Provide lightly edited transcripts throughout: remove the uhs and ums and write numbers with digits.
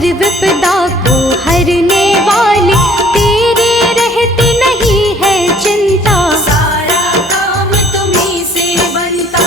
हर विपदा को हरने वाले, तेरे रहते नहीं है चिंता। सारा काम तुम्हीं से बनता।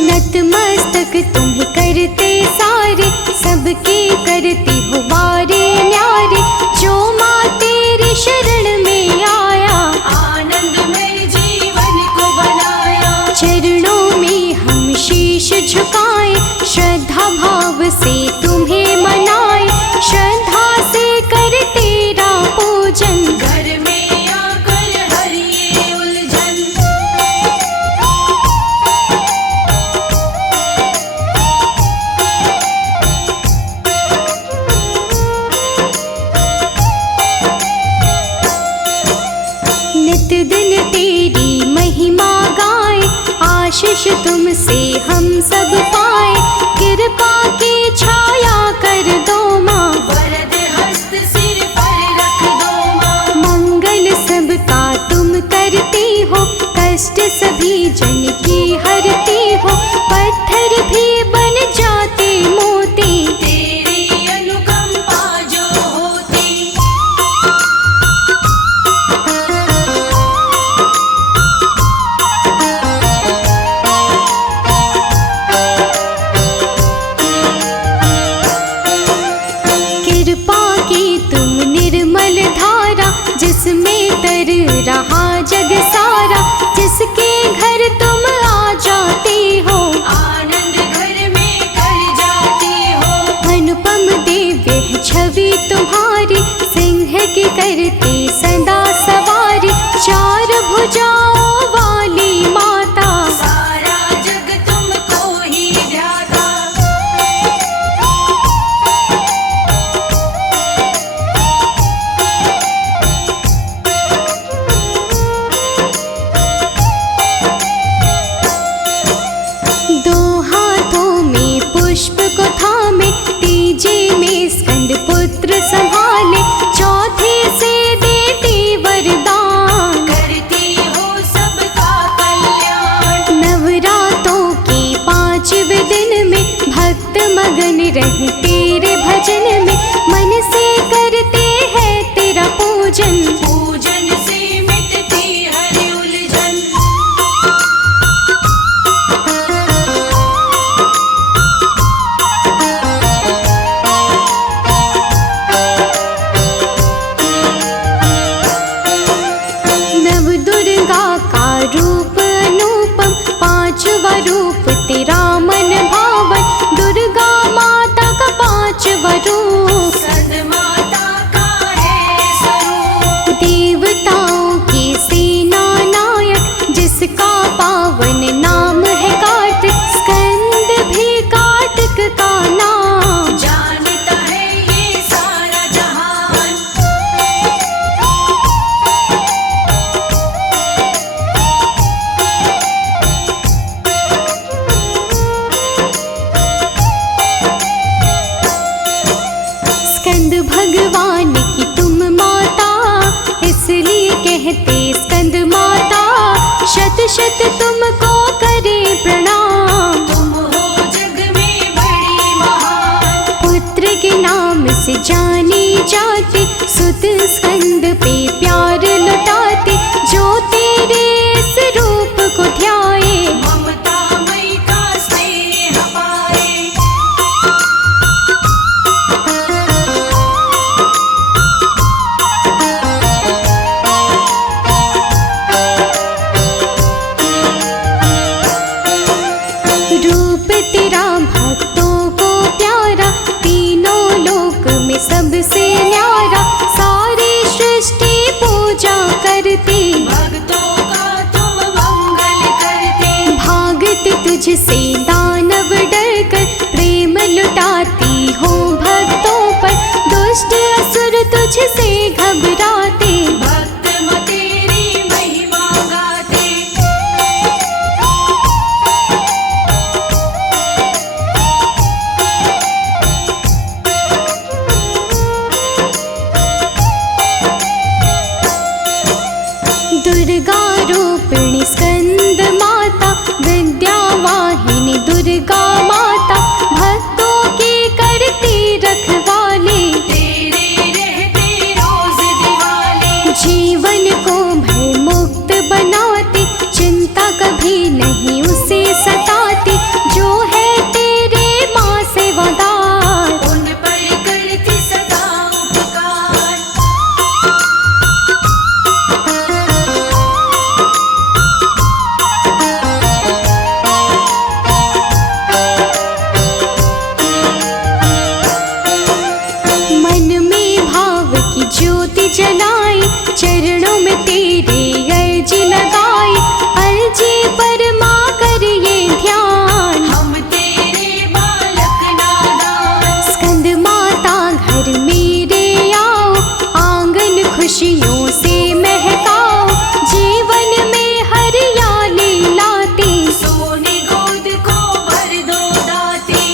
नतमस्तक तुम्हें करते सारे, सबके करते हो वारे न्यारे। जो माँ तेरी शरण में आया, आनंदमय जीवन को बनाया। चरणों में हम शीश झुकाए, श्रद्धा भाव से तुम्हें मनाए। श्रद्धा से कर तेरा पूजन, घर में आकर हरिए उलझन। नित दिन तेरी महिमा गाए, आशीष तुमसे हम सब पाए। कृपा की छाया कर दो माँ, वरद हस्त सिर पर रख दो माँ। मंगल सबका तुम करती हो, कष्ट सभी जन की हरती हो। पत्थर भी बन जाते मोती, तेरी अनुकंपा जो होती। कृपा की तुम निर्मल धारा, जिसमें तर रहा जग सारा। जिसके घर तुम आ जाती हो, आनंद घर में कर जाती हो। अनुपम दिव्य है छवि तुम्हारी, सिंह की करते सदा सवारी। चार भुजाओं वाली माता, सारा जग तुमको ही ध्याता। दो हाथों में पुष्प को थामे, तीजे में स्कंद पुत्र संभाले। चौथे से देती वरदान, करती हो सबका कल्याण। नवरातों के 5वें दिन में भक्त मगन रहे तेरे भजन में। मन से करते हैं तेरा पूजन, पूजन से मिटती हर उलझन। नव दुर्गा का रूप अनुपम, 5वां रूप तेरा मन भावन। दुर्गा माता का 5वां रूप, सदमाता का है स्वरूप। देवताओं की सेना नायक, जिसका पावन नाम है कार्तिक। स्कंद भी कार्तिक का नाम, जानता है ये सारा जहान। स्कंद भगवान की तुम माता, इसलिए कहते स्कंद माता। शत शत तुमको करे प्रणाम, तुम हो जग में बड़ी महान। पुत्र के नाम से जानी जाती, सुत स्कंद पे प्यार लुटाते। जो तेरे इस रूप को ध्याए, ममता मई का स्नेह पाए। रूप तेरा भक्तों को प्यारा, तीनों लोक में सबसे न्यारा। सारी सृष्टि पूजा करती, भक्तों का तुम मंगल करते। भागते तुझसे दानव डर कर, प्रेम लुटाती हो भक्तों पर। दुष्ट असुर तुझसे घबराते, भक्त तेरी महिमा गाते। जलाई, चरणों में तेरे अर्जी लगाई। अर्जी पर माँ करिए ध्यान, हम तेरे बालक नादान। स्कंद माता घर मेरे आओ, आंगन खुशियों से महकाओ। जीवन में हरियाली लाते, सोने गोद को भर दो दाते।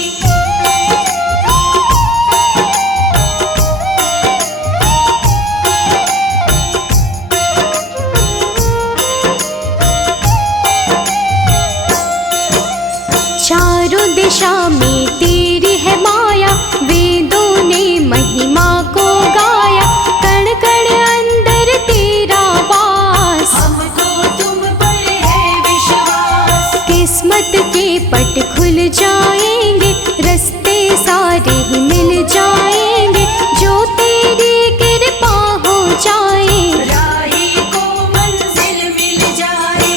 चारों दिशा में तेरी है माया, वेदों ने महिमा को गाया। कण कण अंदर तेरा वास, हमको तुम पर है विश्वास। किस्मत के पट खुल जाएंगे, रास्ते सारे ही मिल जाएंगे। जो तेरी कृपा हो जाए, राही को मंजिल मिल जाए।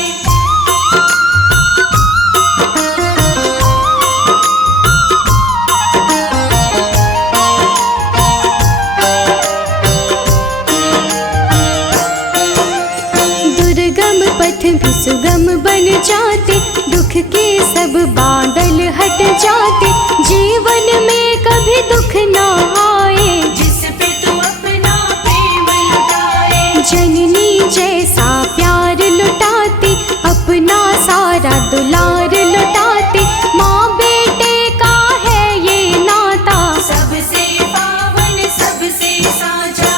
दुर्गम पथ भी सुगम बन जाते, दुख के सब बादल हट जाते। जीवन में कभी दुख ना आए, जिस पे तू अपना प्रेम लुटाए। जननी जैसा प्यार लुटाती, अपना सारा दुलार लुटाती। माँ बेटे का है ये नाता, सबसे पावन सबसे साझा।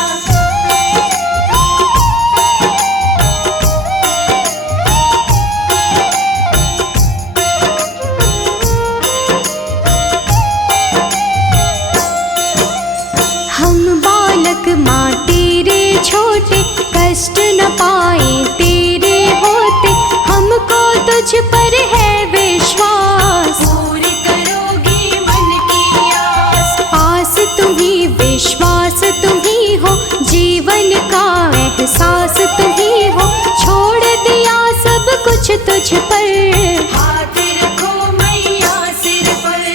हम बालक माँ तेरे छोटे, कष्ट न पाए तेरे होते। हमको तुझ पर है विश्वास, पूरी करोगी मन की आस। आस तुम्ही विश्वास तुम्ही हो, जीवन का एहसास तुम्ही हो। छोड़ दिया सब कुछ तुझ पर, हाथ रखो मैया सिर पर।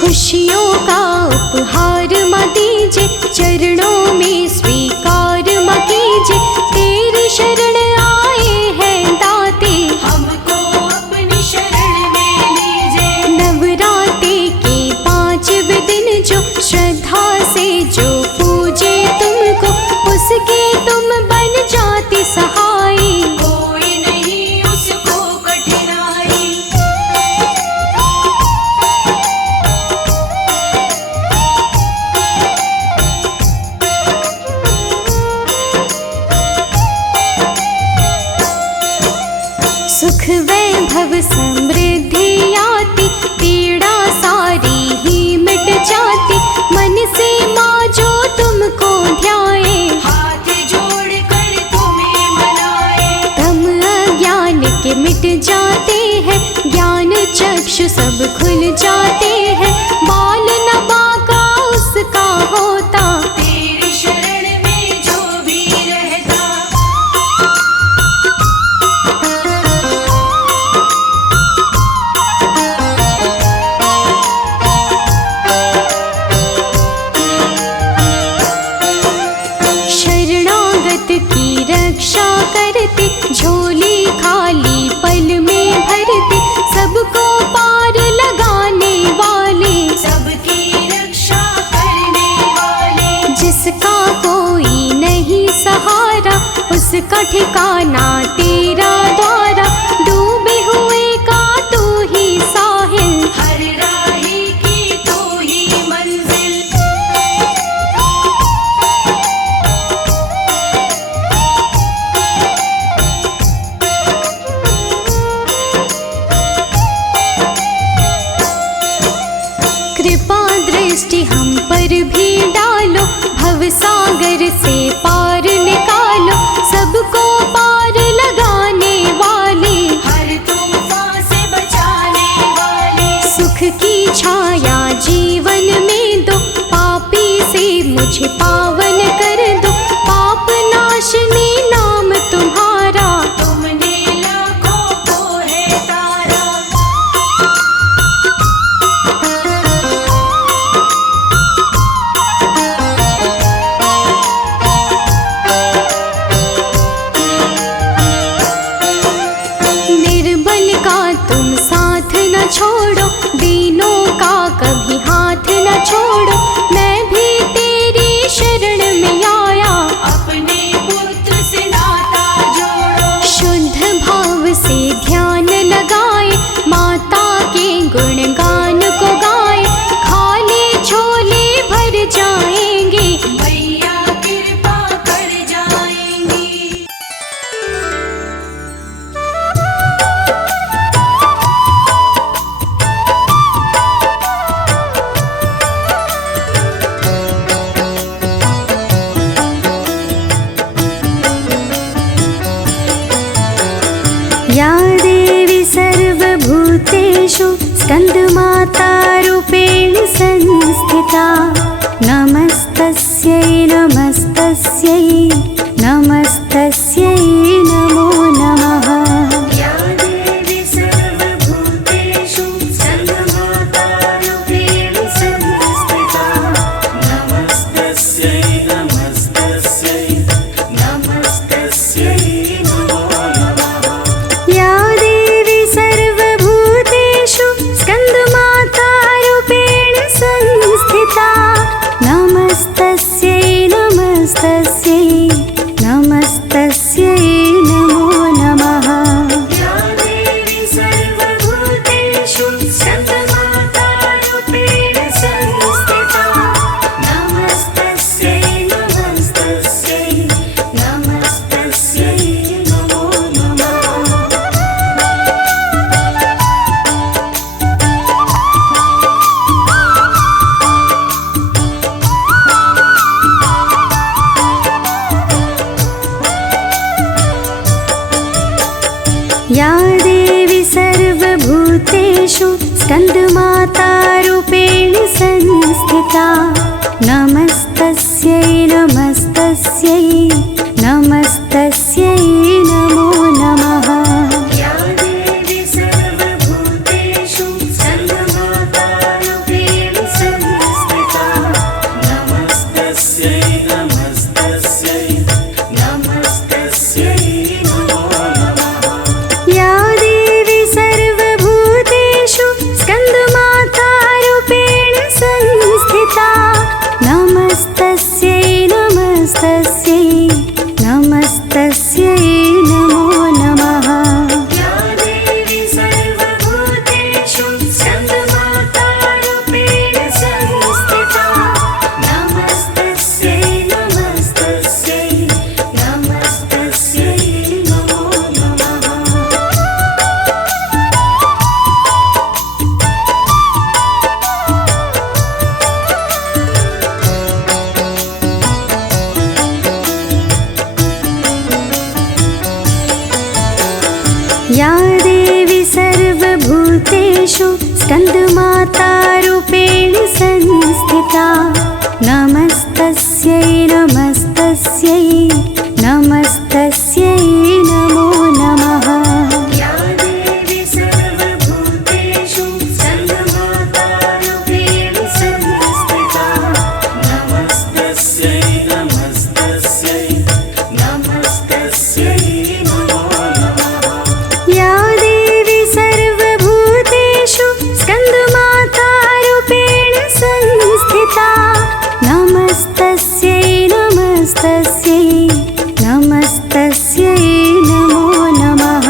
खुशियों का उपहार माँ दीजिए, चरणों में स्वीकार माँ कीजिए। तेरी शरण आए हैं दाते, हमको अपनी शरण में लीजिए। नवरात्रि के 5वें दिन जो श्रद्धा से जो पूजे तुमको, उसके तुम बन जाती सहाय। कोई नहीं उसको कठिनाई। सुख वैभव समृद्धि आती, पीड़ा सारी ही मिट जाती। मन से माँ जो तुमको ध्याए, हाथ जोड़ कर तुम्हें मनाए। तम अज्ञान के मिट जाते हैं, ज्ञान चक्षु सब खुल जाते हैं। बाल न बाका उसका होता, तेरी शरण में जो भी रहता। शरणागत की रक्षा करते, झोली खाली पल में भरते। सबको पार लगाने वाले, सबकी रक्षा करने वाले। जिसका कोई नहीं सहारा, उसका ठिकाना तेरा द्वारा। डूबे हुए का तू ही साहिल, हर राही की तू ही मंजिल। कृपा दृष्टि हम पर भी डालो, भव सागर से पार निकालो। सबको पार लगाने वाले, छोड़ो, मैं भी तेरी शरण में आया। अपने पुत्र से नाता जोड़ो, शुद्ध भाव से ध्यान लगाए, माता के गुणगान को गाए, खाली झोले भर जाएंगे, मैया कृपा कर जाएंगी। या देवी सर्वभूतेषु स्कन्दमातारूपेण संस्थिता, नमस्तस्यै नमस्तस्यै नमस्तस्यै नमो नमः। या देवी सर्वभूतेषु स्कन्दमातारूपेण संस्थिता, नमस्तस्यै नमस्तस्यै नमस्तस्यै नमो नमः। या देवी सर्वभूतेषु स्कन्दमातारूपेण संस्थिता, नमस्तस्यै नमस्तस्यै नमस्तस्यै नमो नमः। या देवी सर्वभूतेषु स्कन्दमातारूपेण संस्थिता, नमस्तस्यै नमस्तस्यै नमस्तस्यै नमो नमः। या देवी सर्वभूतेषु स्कन्दमातारूपेण संस्थिता, नमस्तस्यै नमस्तस्यै नमस्तस्यै नमो नमः। या देवी सर्वभूतेषु स्कन्दमातारूपेण संस्थिता, नमस्तस्यै नमस्तस्यै नमस्तस्यै नमो नमः। या देवी सर्वभूतेषु स्कन्दमातारूपेण संस्थिता, नमस्तस्यै नमस्तस्यै नमस्तस्यै नमो नमः। या देवी सर्वभूतेषु स्कन्दमातारूपेण संस्थिता, नमस्तस्यै नमस्तस्यै नमस्तस्यै नमो नमः। या देवी सर्वभूतेषु स्कन्दमातारूपेण संस्थिता, नमस्तस्यै नमस्तस्यै नमस्तस्यै नमो नमः। या देवी सर्वभूतेषु स्कन्दमातारूपेण संस्थिता, नमस्तस्यै नमस्तस्यै नमस्तस्यै नमो नमः। या देवी सर्वभूतेषु स्कन्दमातारूपेण संस्थिता, नमस्तस्यै नमस्तस्यै नमस्तस्यै नमो नमः।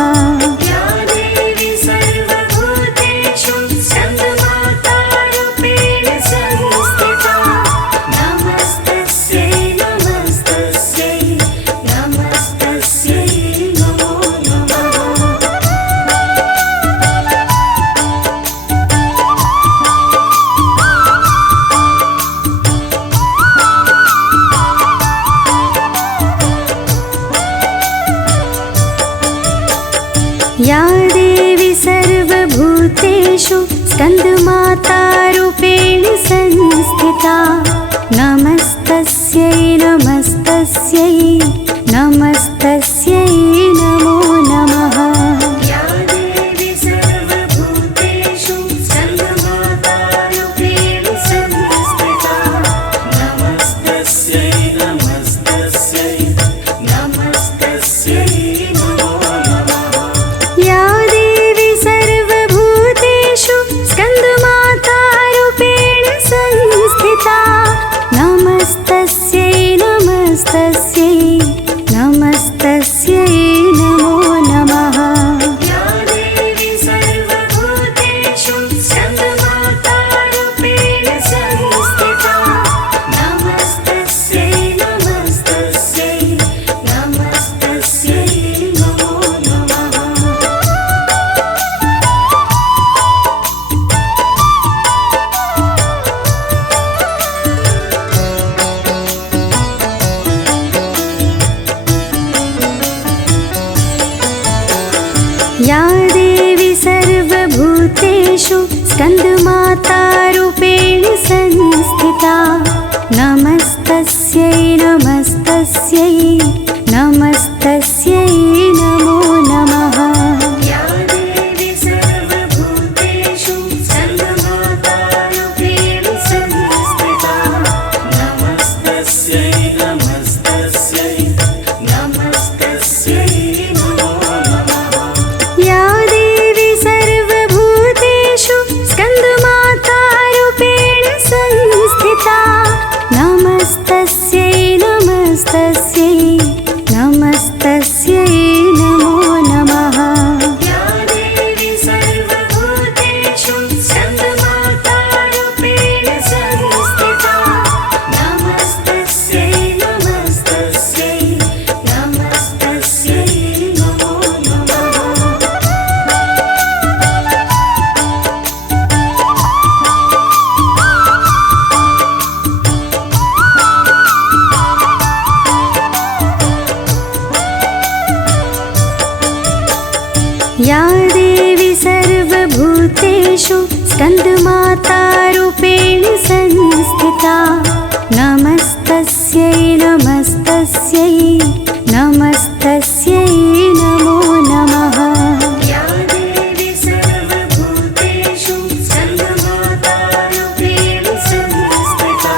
या देवी सर्वभूतेषु स्कन्दमातारूपेण संस्थिता, नमस्तस्यै नमस्तस्यै नमस्तस्यै नमो नमः। या देवी सर्वभूतेषु स्कन्दमातारूपेण संस्थिता, नमस्तस्यै नमस्तस्यै नमस्तस्यै नमो नमः। या देवी सर्वभूतेषु स्कन्दमातारूपेण संस्थिता, नमस्तस्यै नमस्तस्यै नमस्तस्यै नमो नमः। या देवी सर्वभूतेषु स्कन्दमातारूपेण संस्थिता, नमस्तस्यै नमो नमः। या देवी सर्वभूतेषु स्कन्दमातारूपेण संस्थिता नमस्तस्यै नमस्तस्यै नमस्तस्यै नमो नमः। या देवी सर्वभूतेषु स्कन्दमातारूपेण संस्थिता नमस्तस्यै नमस्तस्यै नमस्तस्यै नमो नमः। या देवी सर्वभूतेषु स्कन्दमातारूपेण संस्थिता नमस्तस्यै नमस्तस्यै नमस्तस्यै नमो नमः। या देवी सर्वभूतेषु स्कन्दमातारूपेण संस्थिता नमस्तस्यै नमस्तस्यै नमस्तस्यै नमो नमः। या देवी सर्वभूतेषु स्कन्दमातारूपेण संस्थिता नमस्तस्यै नमस्तस्यै नमस्तस्यै नमो नमः। या देवी सर्वभूतेषु स्कन्दमातारूपेण संस्थिता नमस्तस्यै नमस्तस्यै नमस्तस्यै नमो नमः। या देवी सर्वभूतेषु स्कन्दमातारूपेण संस्थिता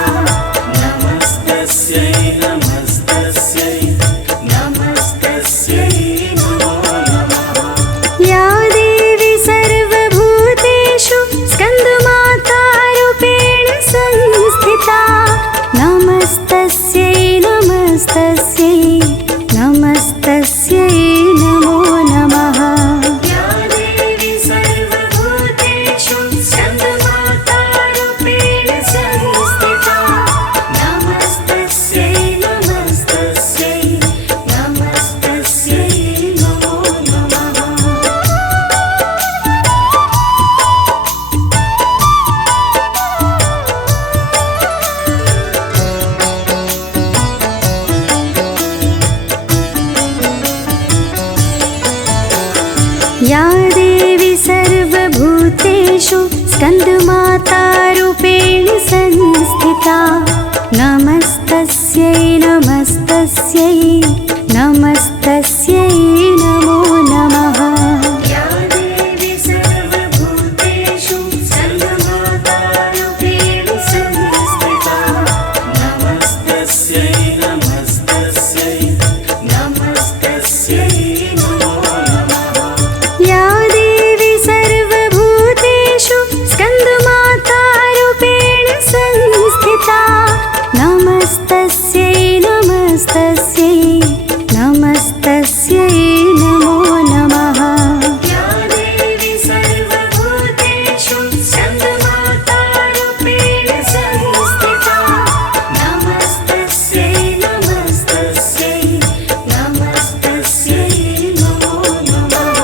नमस्तस्यै नमस्तस्यै नमस्तस्यै नमो नमः। या देवी सर्वभूतेषु स्कन्दमातारूपेण संस्थिता नमस्तस्यै नमस्तस्यै नमस्तस्यै नमो नमः। या देवी सर्वभूतेषु स्कन्दमातारूपेण संस्थिता नमस्तस्यै नमस्तस्यै नमस्तस्यै नमो नमः। या देवी सर्वभूतेषु स्कन्दमातारूपेण संस्थिता नमस्तस्यै नमस्तस्यै नमस्तस्यै नमो नमः। या देवी सर्वभूतेषु स्कन्दमातारूपेण संस्थिता नमस्तस्यै नमस्तस्यै नमस्तस्यै नमो नमः। या देवी सर्वभूतेषु स्कन्दमातारूपेण संस्थिता नमस्तस्यै नमस्तस्यै नमस्तस्यै नमो नमः। या देवी सर्वभूतेषु स्कन्दमातारूपेण संस्थिता नमस्तस्यै नमस्तस्यै नमस्तस्यै नमो नमः।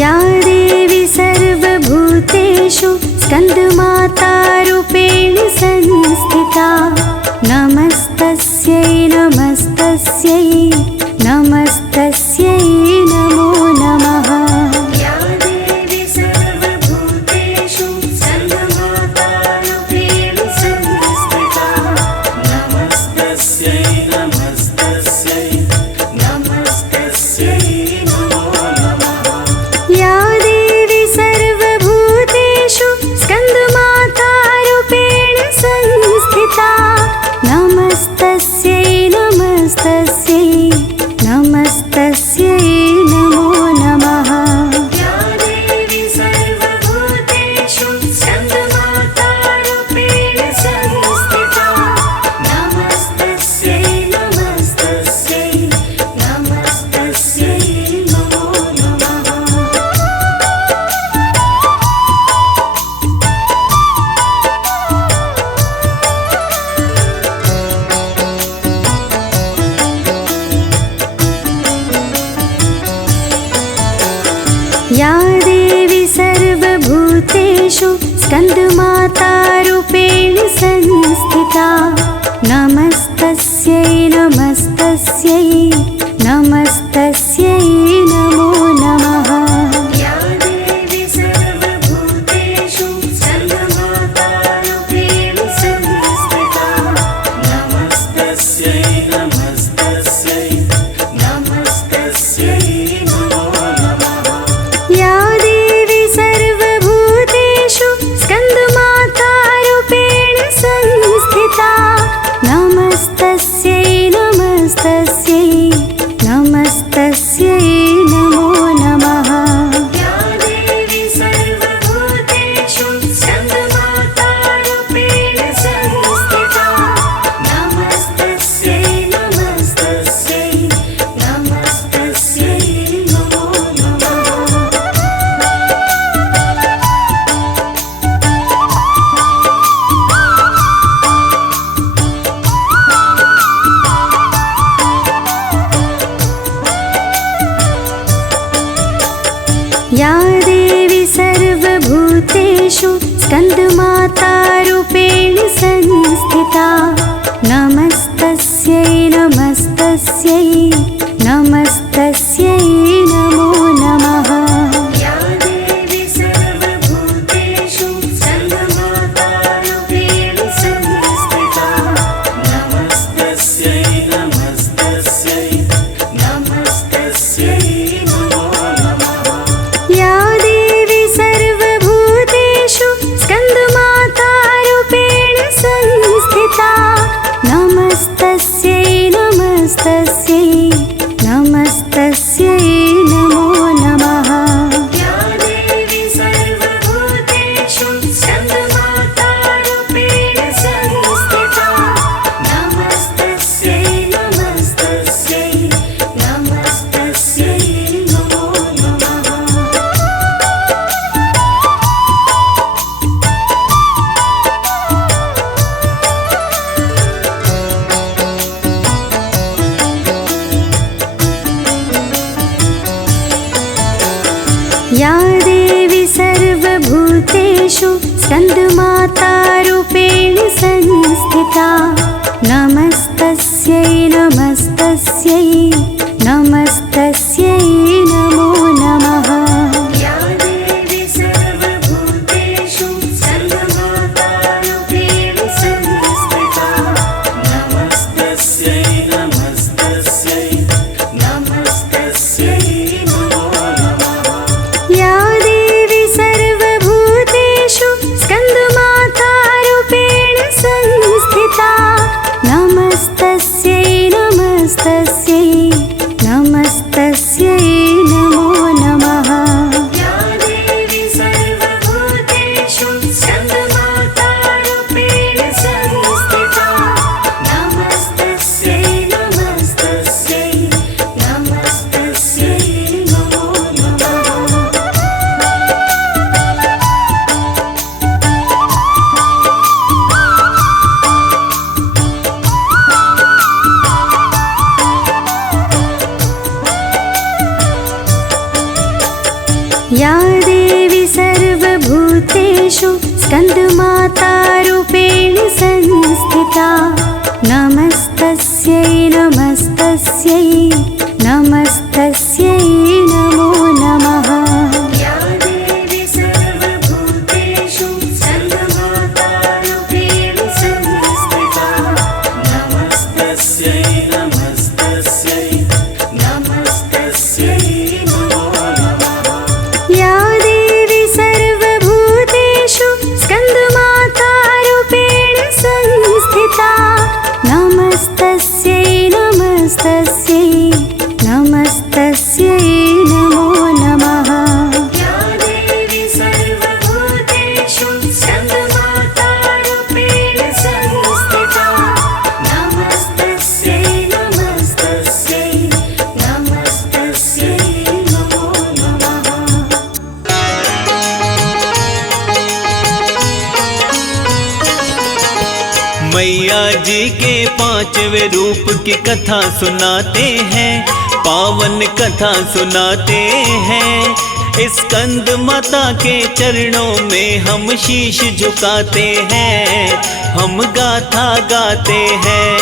या देवी सर्वभूतेषु स्कन्दमातारूपेण संस्थिता नमस्तस्यै नमस्तस्यै नमस्तस्यै नमो नमः। या देवी सर्वभूतेषु स्कन्दमातारूपेण संस्थिता नमस्तस्यै नमस्तस्यै नमस्तस्यै नमो नमः। या देवी सर्वभूतेषु स्कन्दमातारूपेण संस्थिता नमस्तस्यै नमस्तस्यै नमस्तस्यै नमो नमः। या देवी सर्वभूतेषु स्कन्दमातारूपेण संस्थिता नमस्तस्यै नमस्तस्यै नमस्तस्यै नमो नमः। या देवी सर्वभूतेषु स्कन्दमातारूपेण संस्थिता नमस्तस्यै नमस्तस्यै नमस्तस्यै नमो नमः। या देवी सर्वभूतेषु स्कन्दमातारूपेण संस्थिता नमस्तस्यै नमस्तस्यै नमस्तस्यै नमो नमः। या देवी सर्वभूतेषु स्कन्दमातारूपेण संस्थिता नमस्तस्यै नमस्तस्यै नमस्तस्यै नमो नमः। या देवी सर्वभूतेषु स्कन्दमातारूपेण संस्थिता नमस्तस्यै नमस्तस्यै नमस्तस्यै नमो नमः। या देवी सर्वभूतेषु स्कन्दमातारूपेण संस्थिता नमस्तस्यै नमस्तस्यै नमस्तस्यै नमो नमः। या देवी सर्वभूतेषु स्कन्दमातारूपेण संस्थिता नमस्तस्यै नमस्तस्यै नमस्तस्यै नमो नमः। या देवी सर्वभूतेषु स्कन्दमातारूपेण संस्थिता नमस्तस्यै नमस्तस्यै नमस्तस्यै नमो नमः। या देवी सर्वभूतेषु स्कन्दमातारूपेण संस्थिता नमस्तस्यै नमस्तस्यै नमस्तस्यै नमो नमः। या देवी सर्वभूतेषु स्कन्दमातारूपेण संस्थिता नमस्तस्यै नमस्तस्यै नमस्तस्यै नमो नमः। या देवी सर्वभूतेषु स्कन्दमातारूपेण संस्थिता नमस्तस्यै नमस्तस्यै नमस्तस्यै नमो नमः। या देवी सर्वभूतेषु स्कन्दमातारूपेण संस्थिता नमस्तस्यै नमस्तस्यै नमस्तस्यै नमो नमः। या देवी सर्वभूतेषु स्कन्दमातारूपेण संस्थिता नमस्तस्यै नमस्तस्यै नमस्तस्यै नमो नमः। या देवी सर्वभूतेषु स्कन्दमातारूपेण संस्थिता नमस्तस्यै नमस्तस्यै नमस्तस्यै नमो नमः। या देवी सर्वभूतेषु स्कन्दमातारूपेण संस्थिता नमस्तस्यै नमस्तस्यै नमस्तस्यै नमो नमः। या देवी सर्वभूतेषु स्कन्दमातारूपेण संस्थिता नमस्तस्यै नमस्तस्यै तस्यै नमो नमः। या देवी सर्वभूतेषु स्कन्दमातारूपेण संस्थिता नमस्तस्यै नमस्तस्यै नमस्तस्यै नमो नमः। मैया जी के पांचवें रूप की कथा सुनाते हैं, पावन कथा सुनाते हैं। स्कंद माता के चरणों में हम शीश झुकाते हैं, हम गाथा गाते हैं।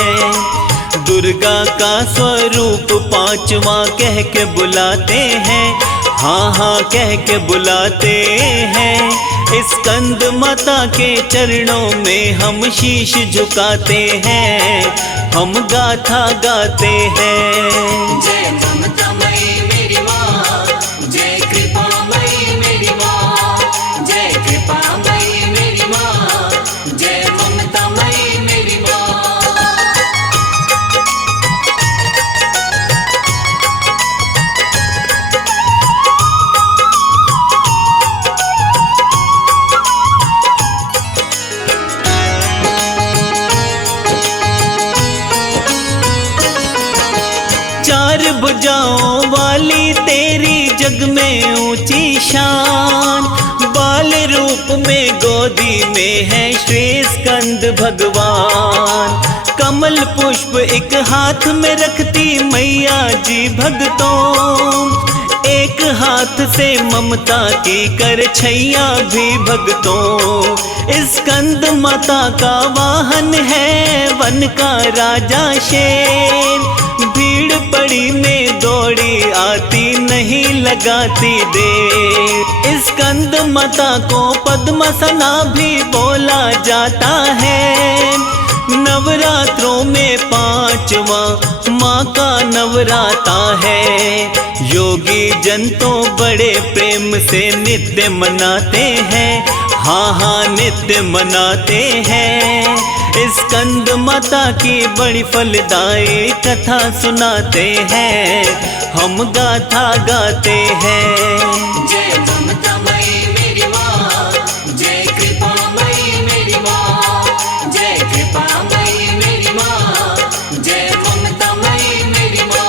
दुर्गा का स्वरूप पांचवा कह के बुलाते हैं, हाँ हाँ कह के बुलाते हैं। स्कंद माता के चरणों में हम शीश झुकाते हैं, हम गाथा गाते हैं। जय ममतामयी मेरी माँ, जय कृपामयी मेरी माँ, जय कृपामयी मेरी माँ, जय ममतामयी मेरी माँ। चार भुजाओं वाली तेरी जग में ऊंची शान, बाल रूप में गोदी में है श्री स्कंद भगवान। कमल पुष्प एक हाथ में रखती मैया जी भक्तों, एक हाथ से ममता की कर छैया भी भक्तों। स्कंद माता का वाहन है वन का राजा शेर, भीड़ पड़ी में दौड़ी आती नहीं लगाती देर। स्कंद माता को पद्मसना भी बोला जाता है, नवरात्रों में पांचवा माँ का नवराता है। योगी जन तो बड़े प्रेम से नित्य मनाते हैं, हाँ हाँ नित्य मनाते हैं। स्कंद माता की बड़ी फलदायी कथा सुनाते हैं, हम गाथा गाते हैं। जय ममतामयी मेरी माँ, जय कृपामयी मेरी माँ, जय कृपामयी मेरी माँ, जय ममतामयी मेरी माँ।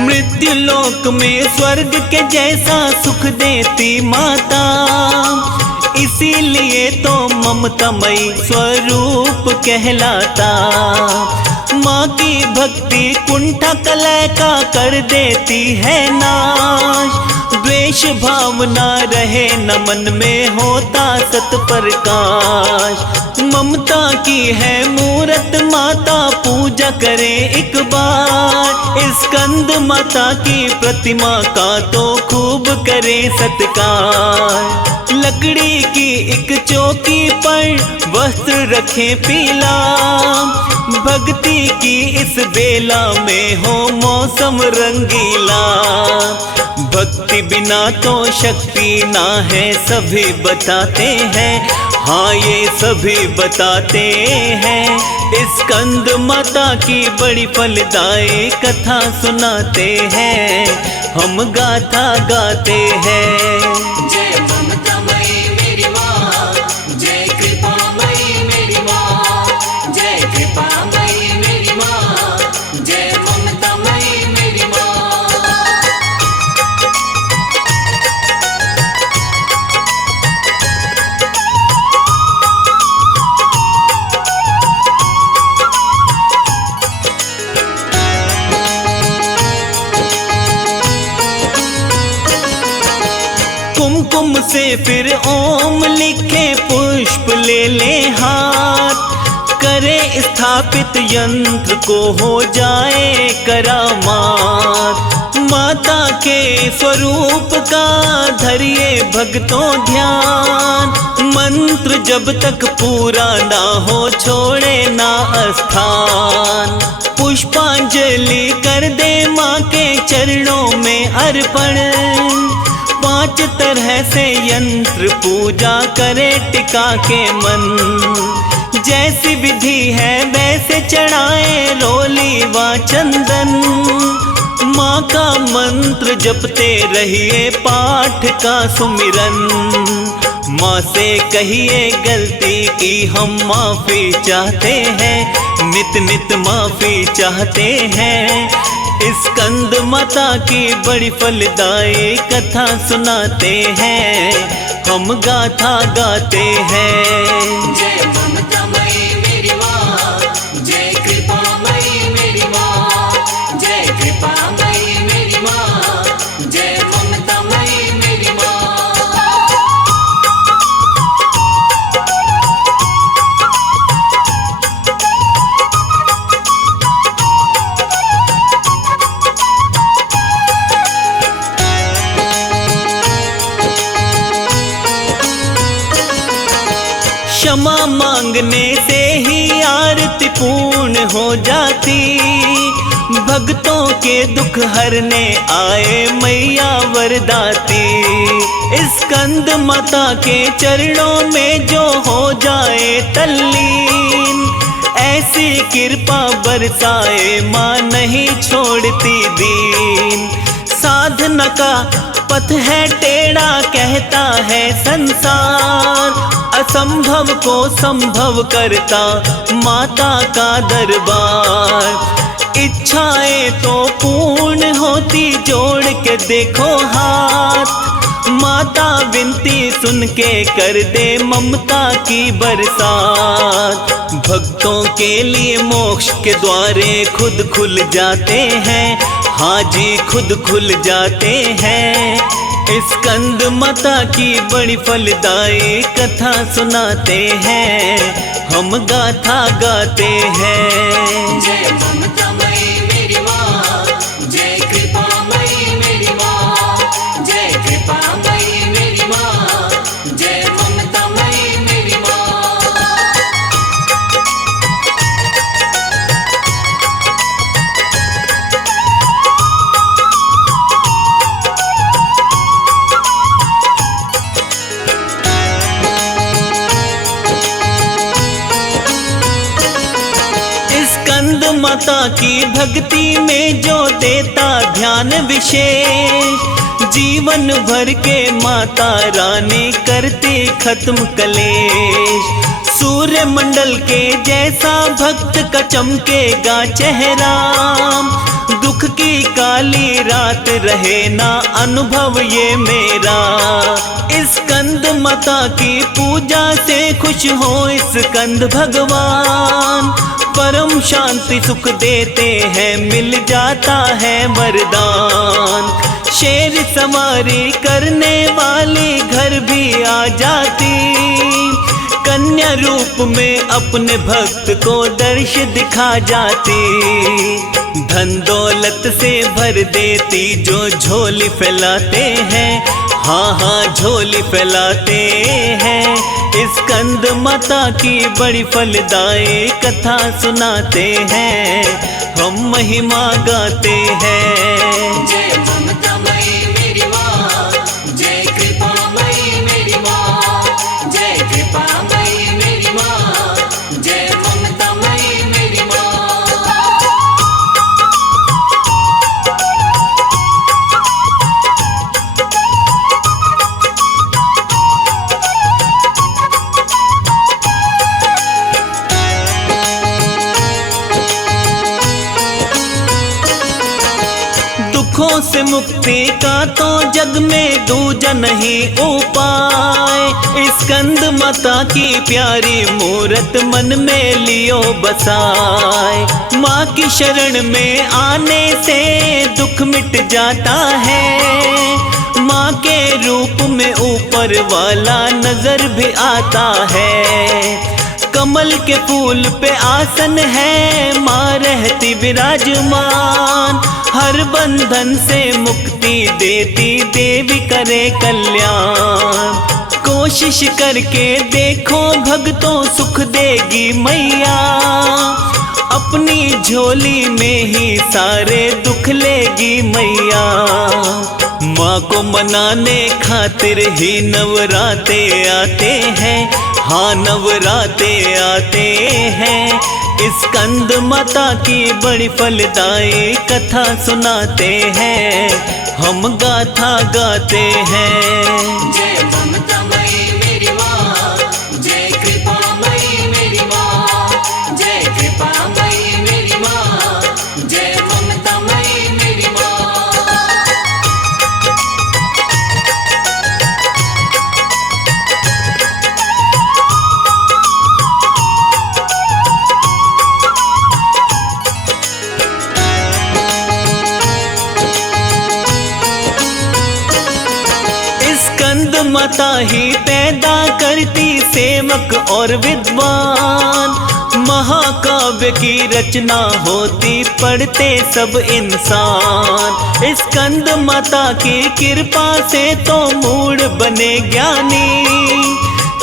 मृत्युलोक में स्वर्ग के जैसा सुख देती माता, इसीलिए तो ममतामयी स्वरूप कहलाता। माँ की भक्ति कुंठा कलह का कर देती है नाश, द्वेष भावना रहे न मन में होता सत प्रकाश। ममता की है मूरत माता पूजा करे एक बार, स्कंद माता की प्रतिमा का तो खूब करे सत्कार। लकड़ी की एक चौकी पर वस्त्र रखे पीला, भक्ति की इस बेला में हो मौसम रंगीला। भक्ति बिना तो शक्ति ना है सभी बताते हैं, हाँ ये सभी बताते हैं। स्कंद माता की बड़ी फलदायी कथा सुनाते हैं, हम गाथा गाते हैं। जय ममतामयी मेरी माँ, जय कृपामयी मेरी माँ, जय कृपामयी मेरी माँ, जय ममतामयी मेरी माँ। कुमकुम से फिर ओम लिखे पुष्प ले ले हाथ, करे स्थापित यंत्र को हो जाए करामात। माता के स्वरूप का धरिए भक्तों ध्यान, मंत्र जब तक पूरा ना हो छोड़े ना स्थान। पुष्पांजलि कर दे माँ के चरणों में अर्पण। 5 तरह से यंत्र पूजा करे टिका के मन। जैसी विधि है वैसे चढ़ाए रोली व चंदन। माँ का मंत्र जपते रहिए पाठ का सुमिरन। माँ से कहिए गलती की हम माफ़ी चाहते हैं, नित नित माफ़ी चाहते हैं। स्कंद माता की बड़ी फलदायी कथा सुनाते हैं, हम गाथा गाते हैं। जय ममतामयी मेरी माँ, जय कृपामयी मेरी माँ, जय कृपामयी मेरी माँ, जय ममतामयी मेरी माँ। क्षमा मांगने से ही आरती पूर्ण हो जाती। भक्तों के दुख हरने आए मैया वरदाती। स्कंद माता के चरणों में जो हो जाए तल्लीन, ऐसी कृपा बरसाए माँ नहीं छोड़ती दीन। साधना का पथ है टेढ़ा कहता है संसार, असंभव को संभव करता माता का दरबार। इच्छाएं तो पूर्ण होती जोड़ के देखो हाथ। माता विनती सुन के कर दे ममता की बरसात। भक्तों के लिए मोक्ष के द्वारे खुद खुल जाते हैं, हाँ जी खुद खुल जाते हैं। स्कंद माता की बड़ी फलदायी कथा सुनाते हैं, हम गाथा गाते हैं। जय ममतामयी मेरी माँ, जय कृपामयी मेरी माँ, जय कृपामयी मेरी माँ, जय ममतामयी मेरी माँ। स्कंद माता की भक्ति में जो देता ध्यान विशेष, जीवन भर के माता रानी करती खत्म कलेश। सूर्य मंडल के जैसा भक्त का चमकेगा चेहरा, दुख की काली रात रहे ना अनुभव ये मेरा। स्कंद माता की पूजा से खुश हो स्कंद भगवान, परम शांति सुख देते हैं मिल जाता है वरदान। शेर सवारी करने वाली घर भी आ जाती, कन्या रूप में अपने भक्त को दर्श दिखा जाती। धन दौलत से भर देती जो झोली फैलाते हैं, हाँ हाँ झोली फैलाते हैं। स्कंद माता की बड़ी फलदायी कथा सुनाते हैं, हम महिमा गाते हैं। जय ममतामयी मेरी माँ, जय कृपामयी मेरी माँ, जय कृपामयी मेरी माँ, जय ममतामयी मेरी माँ। दुखों से मुक्ति का तो जग में दूजा नहीं उपाय। स्कंद माता की प्यारी मूरत मन में लियो बसाए। माँ की शरण में आने से दुख मिट जाता है, माँ के रूप में ऊपर वाला नजर भी आता है। कमल के फूल पे आसन है, माँ रहती विराजमान। हर बंधन से मुक्ति देती देवी करे कल्याण। कोशिश करके देखो भक्तों सुख देगी मैया, अपनी झोली में ही सारे दुख लेगी मैया। माँ को मनाने खातिर ही नवराते आते हैं, हाँ नवराते आते हैं। स्कंद माता की बड़ी फलदायी कथा सुनाते हैं, हम गाथा गाते हैं। जय ममता मई मेरी माँ, जय कृपा मई मेरी माँ, जय कृपा मई मेरी माँ, जय ममता मई मेरी माँ। स्कंद माता ही पैदा करती सेवक और विद्वान। महाकाव्य की रचना होती पढ़ते सब इंसान। स्कंद माता की कृपा से तो मूड बने ज्ञानी।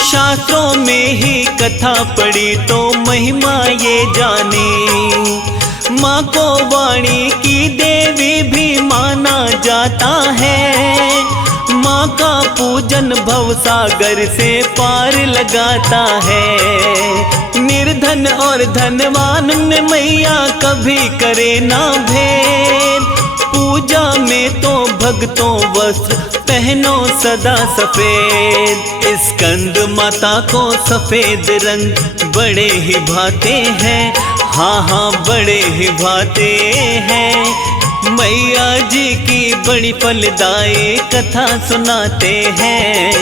शास्त्रों में ही कथा पढ़ी तो महिमा ये जानी। माँ को वाणी की देवी भी माना जाता है। माँ का पूजन भव सागर से पार लगाता है। निर्धन और धनवान में मैया कभी करे ना भेद। पूजा में तो भक्तों वस्त्र पहनो सदा सफेद। स्कंद माता को सफेद रंग बड़े ही भाते हैं, हाँ हाँ बड़े ही भाते हैं। मैया जी की बड़ी फलदायी कथा सुनाते हैं,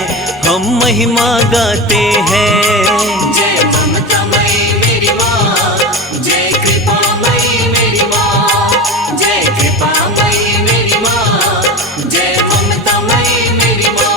हम महिमा गाते हैं। जय ममता मई मेरी माँ, जय कृपा मई मेरी माँ, जय कृपा मई मेरी माँ, जय ममता मई मेरी माँ।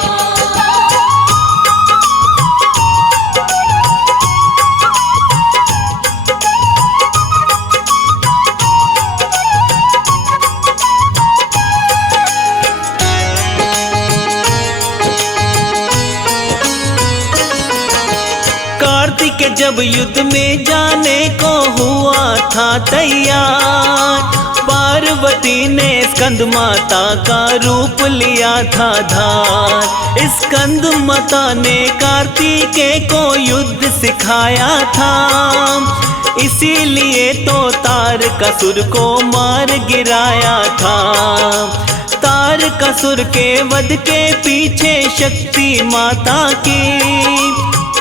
कार्तिक जब युद्ध में जाने को हुआ था तैयार, पार्वती ने स्कंद माता का रूप लिया था धार। स्कंद माता ने कार्तिकेय को युद्ध सिखाया था, इसीलिए तो तारकासुर को मार गिराया था। तारकासुर के वध के पीछे शक्ति माता की,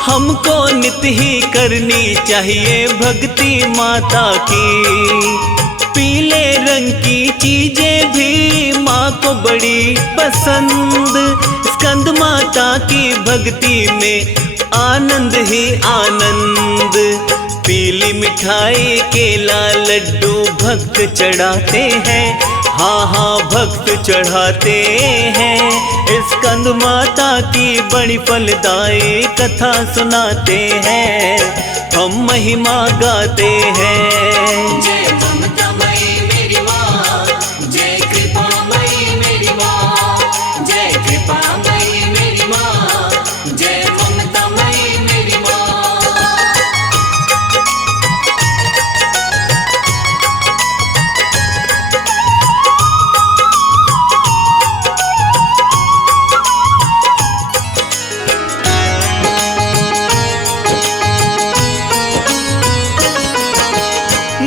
हमको नित्य ही करनी चाहिए भक्ति माता की। पीले रंग की चीजें भी माँ को बड़ी पसंद। स्कंद माता की भक्ति में आनंद ही आनंद। पीली मिठाई केला लड्डू भक्त चढ़ाते हैं, हाँ हाँ भक्त चढ़ाते हैं। स्कंद माता की बड़ी फलदायी कथा सुनाते हैं, हम महिमा गाते हैं। जय ममता मई मेरी माँ, जय कृपा मई मेरी माँ, जय कृपा मई मेरी माँ, जय ममता मई मेरी माँ।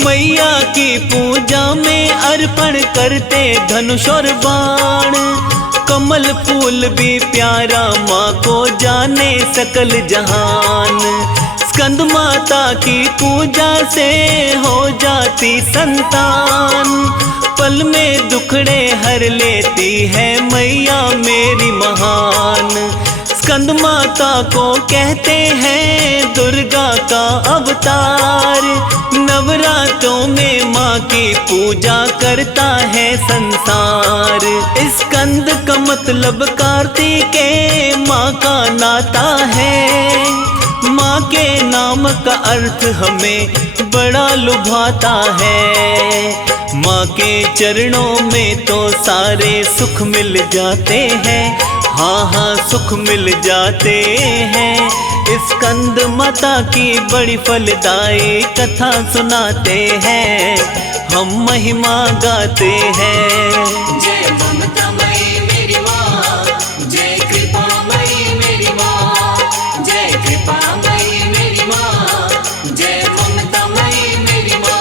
मैया की पूजा में अर्पण करते धनुष और बाण। कमल फूल भी प्यारा माँ को जाने सकल जहान। स्कंद माता की पूजा से हो जाती संतान। पल में दुखड़े हर लेती है मैया मेरी महान। स्कंद माता को कहते हैं दुर्गा का अवतार। नवरात्रों में माँ की पूजा करता है संसार। स्कंद का मतलब कार्तिकेय माँ का नाता है। माँ के नाम का अर्थ हमें बड़ा लुभाता है। माँ के चरणों में तो सारे सुख मिल जाते हैं, हाँ हाँ सुख मिल जाते हैं। स्कंद माता की बड़ी फलदायी कथा सुनाते हैं, हम महिमा गाते हैं। जय ममता मई मेरी माँ, जय कृपा मई मेरी माँ, जय कृपा मई मेरी माँ, जय ममता मई मेरी माँ।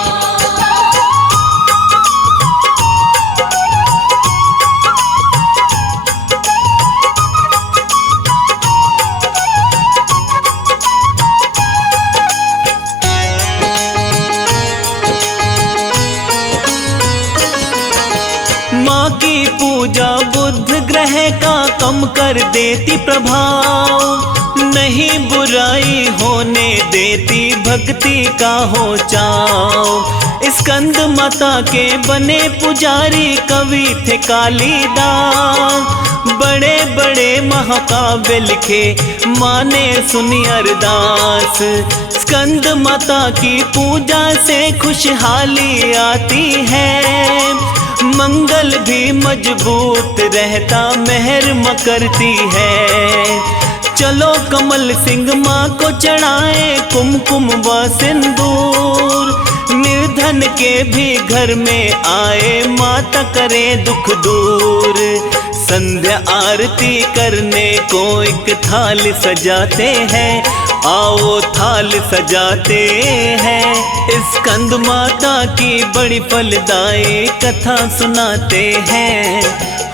माँ की पूजा बुद्ध ग्रह का कम कर देती प्रभाव, नहीं बुराई होने देती भक्ति का हो चाव। स्कंद माता के बने पुजारी कवि थे कालिदास, बड़े बड़े महाकाव्य लिखे माँ ने सुनी अरदास। स्कंद माता की पूजा से खुशहाली आती है, मंगल भी मजबूत रहता मेहर करती है। चलो कमल सिंह माँ को चढ़ाए कुमकुम व सिंदूर, निर्धन के भी घर में आए माता करे दुख दूर। संध्या आरती करने को एक थाल सजाते हैं, आओ थाल सजाते हैं। स्कंद माता की बड़ी फलदायी कथा सुनाते हैं,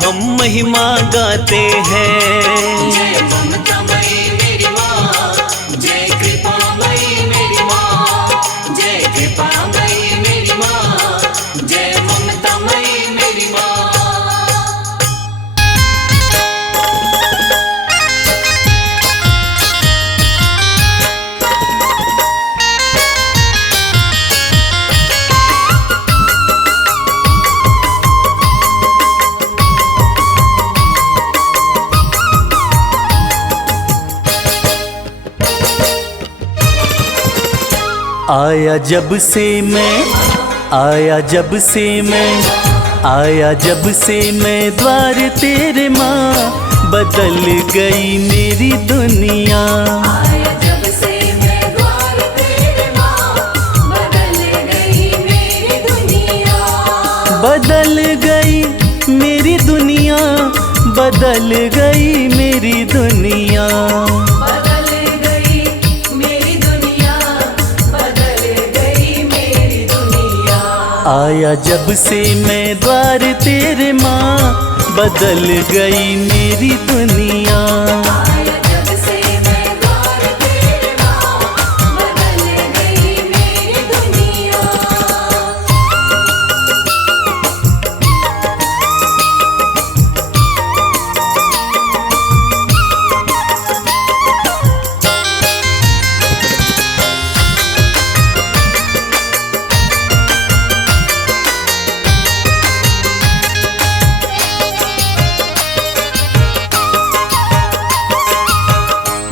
हम महिमा गाते हैं। जय ममता मई मेरी माँ, जय कृपा मई मेरी माँ, जय कृपा मई मेरी माँ, जय ममता मई मेरी माँ। आया जब से मैं, आया जब से मैं, आया जब से मैं द्वार तेरे माँ, बदल गई मेरी दुनिया। आया जब से मैं द्वार तेरे माँ, बदल गई मेरी दुनिया। बदल गई मेरी दुनिया, बदल गई मेरी दुनिया। बदल गई मेरी दुनिया, बदल गई मेरी दुनिया। आया जब से मैं द्वार तेरे माँ, बदल गई मेरी दुनिया। आया जब से मैं द्वार तेरे माँ, बदल गई मेरी दुनिया।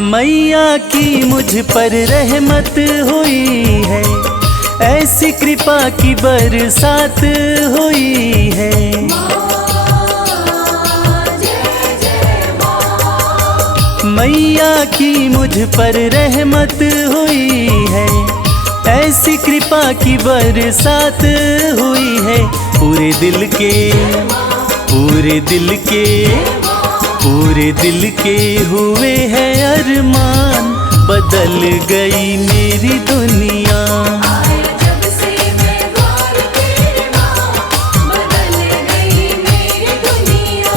मैया की मुझ पर रहमत हुई है, ऐसी कृपा की बरसात हुई है। मैया की मुझ पर रहमत हुई है, ऐसी कृपा की बरसात हुई है। पूरे दिल के, पूरे दिल के, पूरे दिल के हुए हैं अरमान, बदल गई मेरी दुनिया। आया जब से मैं द्वार तेरे माँ, बदल गई मेरी दुनिया।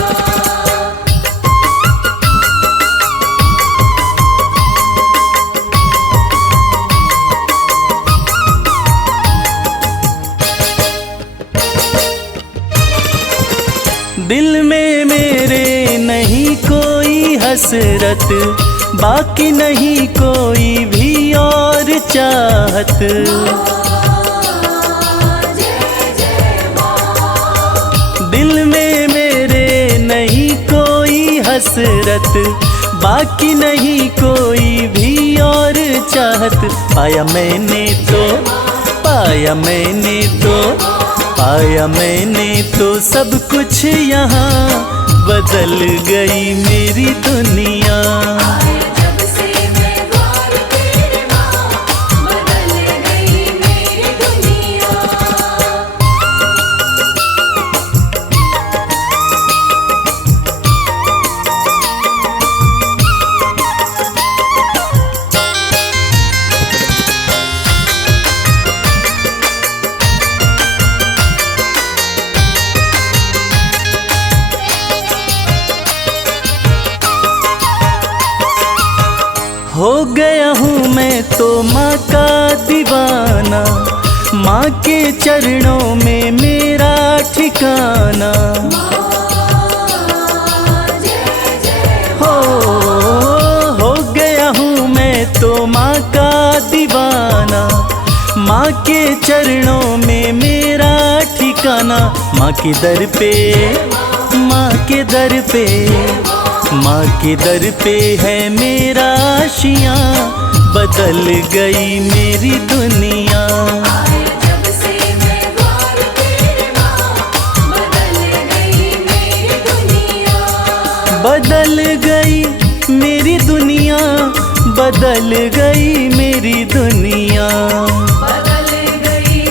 दिल में मेरे नहीं कोई हसरत, बाकी नहीं कोई भी और चाहत। दिल में मेरे नहीं कोई हसरत, बाकी नहीं कोई भी और चाहत। पाया मैंने तो, पाया मैंने तो, पाया मैंने तो सब कुछ यहाँ, बदल गई मेरी दुनिया। जब से मैं द्वार तेरे माँ, बदल गई मेरी दुनिया। हो गया हूँ मैं तो माँ का दीवाना, माँ के चरणों में मेरा ठिकाना। हो गया हूँ मैं तो माँ का दीवाना, माँ के चरणों में मेरा ठिकाना। माँ के दर पे, माँ के दर पे, माँ के दर पे है मेरा आशियाँ, बदल गई मेरी दुनिया। जब से मैं द्वार तेरे माँ, बदल गई मेरी दुनिया। बदल गई मेरी दुनिया, बदल गई मेरी दुनिया। बदल गई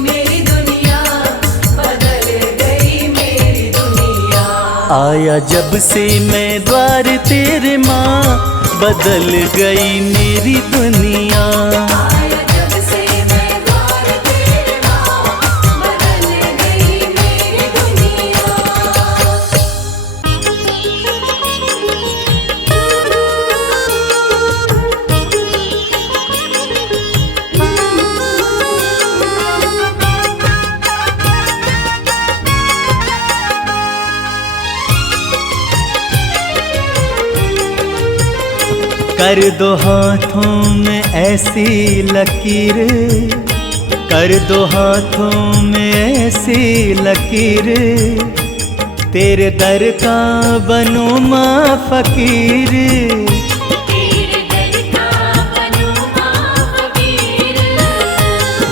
मेरी दुनिया, बदल गई मेरी दुनिया। आया जब से मैं द्वार तेरे माँ, बदल गई मेरी दुनिया। जब से मैं द्वार तेरे माँ, बदल गई मेरी दुनिया। कर दो हाथों में ऐसी लकीर, कर दो हाथों में ऐसी लकीर, तेरे दर का बनूं माँ फकीर। तेरे दर का बनूं माँ फकीर।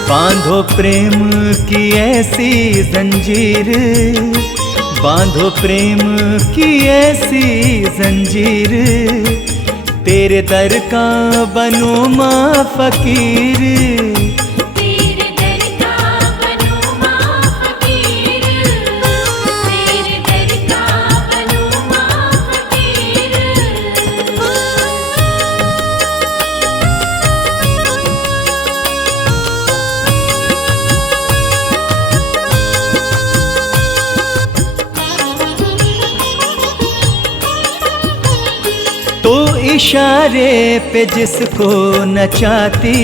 बांधो प्रेम की ऐसी जंजीर, बांधो प्रेम की ऐसी जंजीर, तेरे दर का बनूं माँ फकीर। तेरे दर का बनूं माँ फकीर। तेरे दर का बनूं माँ फकीर। तो इशारे पे जिसको नचाती,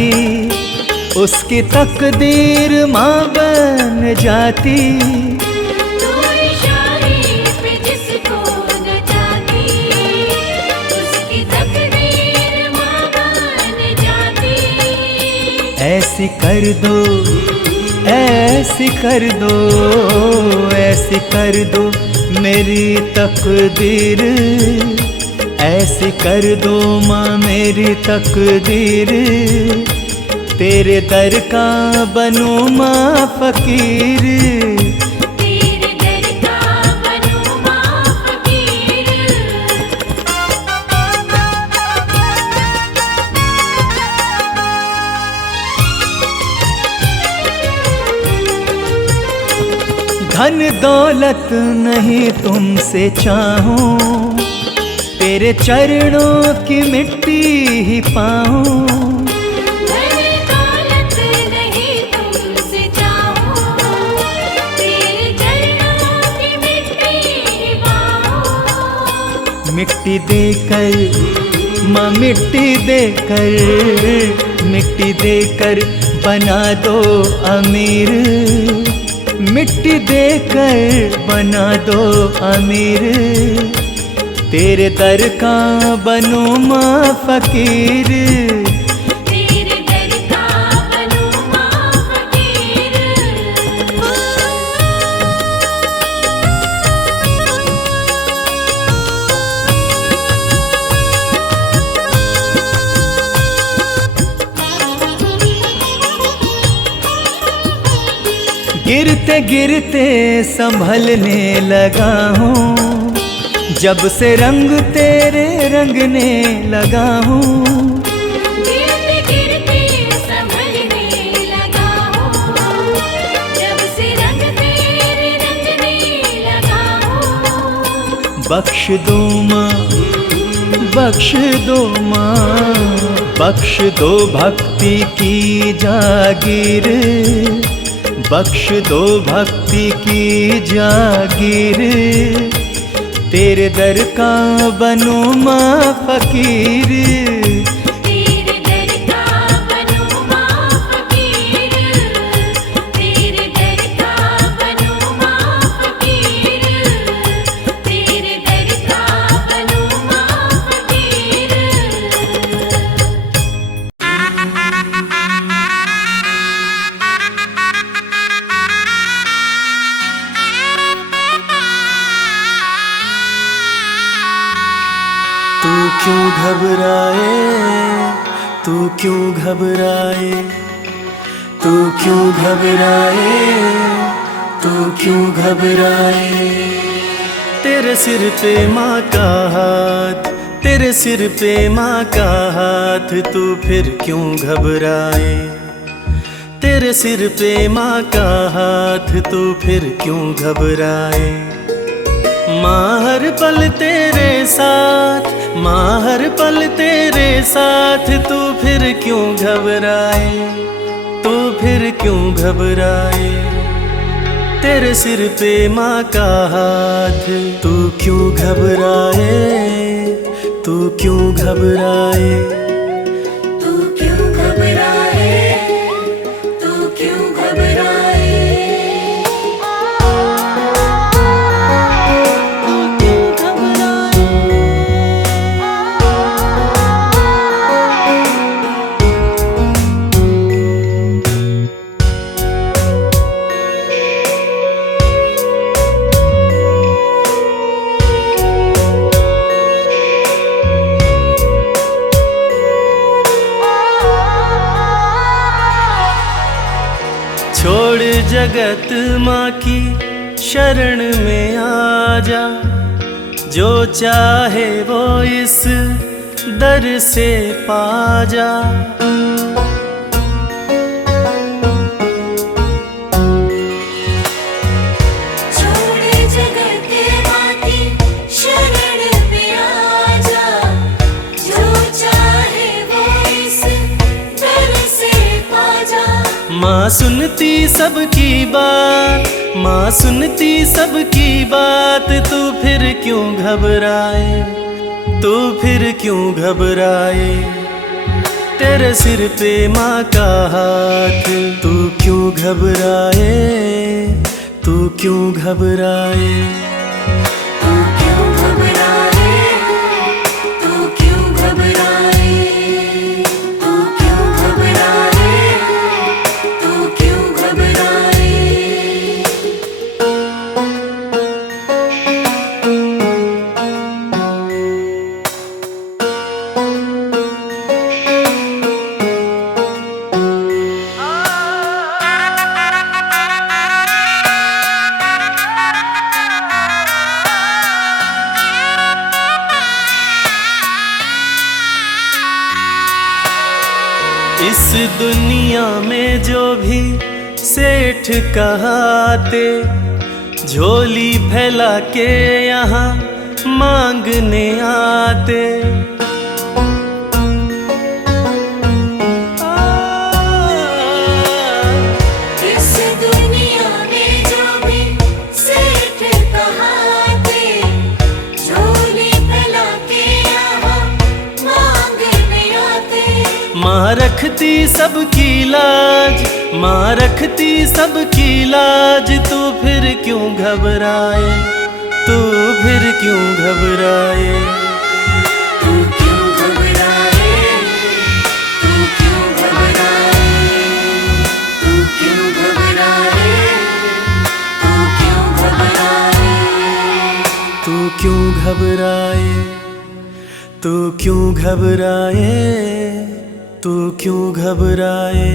उसकी तकदीर माँ बन जाती। तो इशारे पे जिसको नचाती, उसकी तकदीर माँ बन जाती। ऐसी कर दो, ऐसी कर दो, ऐसी कर दो मेरी तकदीर, ऐसी कर दो माँ मेरी तकदीर, तेरे दर का बनूं माँ फकीर। तेरे दर का बनूं माँ फकीर। धन दौलत नहीं तुमसे चाहूं, तेरे चरणों की मिट्टी ही पाऊं। धन दौलत नहीं तुमसे चाहूं, तेरे चरणों की मिट्टी पाऊं। मिट्टी देकर माँ मिट्टी देकर, मिट्टी देकर बना दो अमीर, मिट्टी देकर बना दो अमीर, तेरे दर का बनूं माँ फकीर। तेरे दर का बनूं माँ फकीर। गिरते गिरते संभलने लगा हूँ, जब से रंग तेरे रंगने लगा हूँ। गिरते गिरते संभलने लगा हूँ, जब से रंग तेरे रंगने लगा हूँ। बख्श दो माँ, बख्श दो माँ, बख्श दो भक्ति की जागीर, बख्श दो भक्ति की जागीर। तेरे दर का बनूं माँ फकीर, तेरे दर का बनूं माँ फकीर, तेरे दर का बनूं माँ फकीर, तेरे दर का बनूं माँ फकीर। तू क्यों घबराए, तू क्यों घबराए, तू क्यों घबराए, तू क्यों घबराए। तेरे सिर पे माँ का हाथ, तेरे सिर पे माँ का हाथ, तू फिर क्यों घबराए। तेरे सिर पे माँ का हाथ, तू फिर क्यों घबराए। माँ हर पल तेरे साथ, माँ हर पल तेरे साथ, तू फिर क्यों घबराए, तू फिर क्यों घबराए। तेरे सिर पे माँ का हाथ, तू क्यों घबराए, तू क्यों घबराए। तू क्यों घबराए, तू क्यों घबराए। छोड़ जगत माँ की शरण में आ जा, जो चाहे वो इस दर से पा जा। छोड़ जगत माँ की शरण में आ जा, जो चाहे वो इस दर से पा जा। माँ सुनती सबकी बात, माँ सुनती सबकी बात, तू फिर क्यों घबराए, तू फिर क्यों घबराए। तेरे सिर पे माँ का हाथ, तू क्यों घबराए, तू क्यों घबराए। तू क्यों घबराए, तू क्यों घबराए, तू क्यों घबराए, तू क्यों घबराए। इस दुनिया में जो भी सेठ कहाते, झोली फैला के यहाँ मांगने आते। इस दुनिया में जो भी सेठ कहाते, झोली फैला के यहाँ मांगने आते। माँ रखती सबकी लाज, माँ रखती सबकी लाज, तू फिर क्यों घबराए, तू फिर क्यों घबराए। तू क्यों घबराए, तू क्यों घबराए, तू क्यों घबराए, तू क्यों घबराए। तू क्यों घबराए, तू क्यों घबराए, तू क्यों घबराए।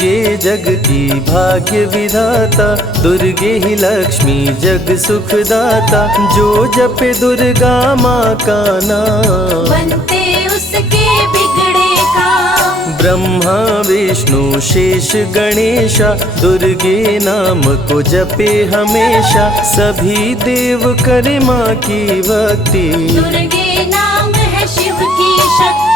दुर्गे जग की भाग्य विधाता, दुर्गे ही लक्ष्मी जग सुखदाता। जो जपे दुर्गा माँ का नाम, बनते उसके बिगड़े काम। ब्रह्मा विष्णु शेष गणेशा, दुर्गे नाम को जपे हमेशा। सभी देव करे माँ की भक्ति, दुर्गे नाम है शिव की शक्ति।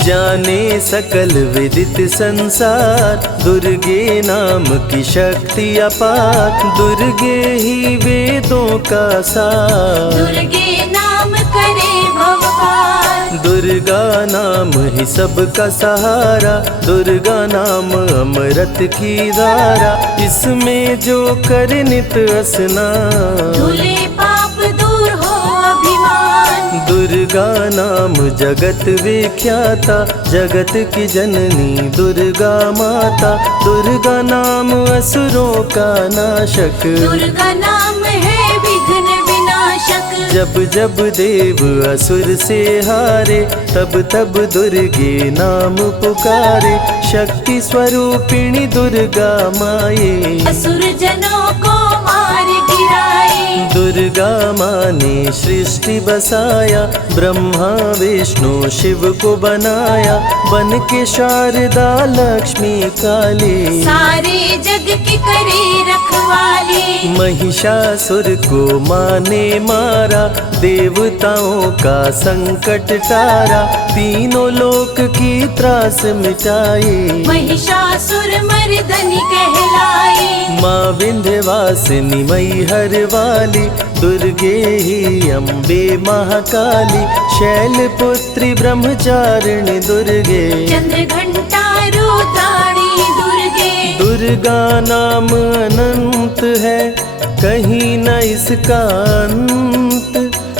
जाने सकल विदित संसार, दुर्गे नाम की शक्ति अपार। दुर्गे ही वेदों का सार, दुर्गे नाम करे भव पार। दुर्गा नाम ही सबका सहारा, दुर्गा नाम अमृत की धारा। इसमें जो करे नित स्नान, धुले पाप दूर हो अभिमान। दुर्गा नाम जगत विख्याता, जगत की जननी दुर्गा माता। दुर्गा नाम असुरों का नाशक, दुर्गा नाम है विघ्न विनाशक। जब जब देव असुर से हारे, तब तब दुर्गे नाम पुकारे। शक्ति स्वरूपिणी दुर्गा माये, असुर जनों को मार गिराए। दुर्गा माँ ने सृष्टि बसाया, ब्रह्मा विष्णु शिव को बनाया। बन के शारदा लक्ष्मी काली, सारे जग की करे रखवाली। महिषासुर को माँ ने मारा, देवताओं का संकट टारा। तीनों लोक की त्रास मिटाई, महिषासुर मर्दनी कहलाई। माँ विंध्यवासिनी मैहर वाली, दुर्गे ही अम्बे महाकाली। शैलपुत्री ब्रह्मचारिणी दुर्गे, चंद्र घंटा रुद्राणी दुर्गे। दुर्गा नाम अनंत है, कहीं न इसका अंत।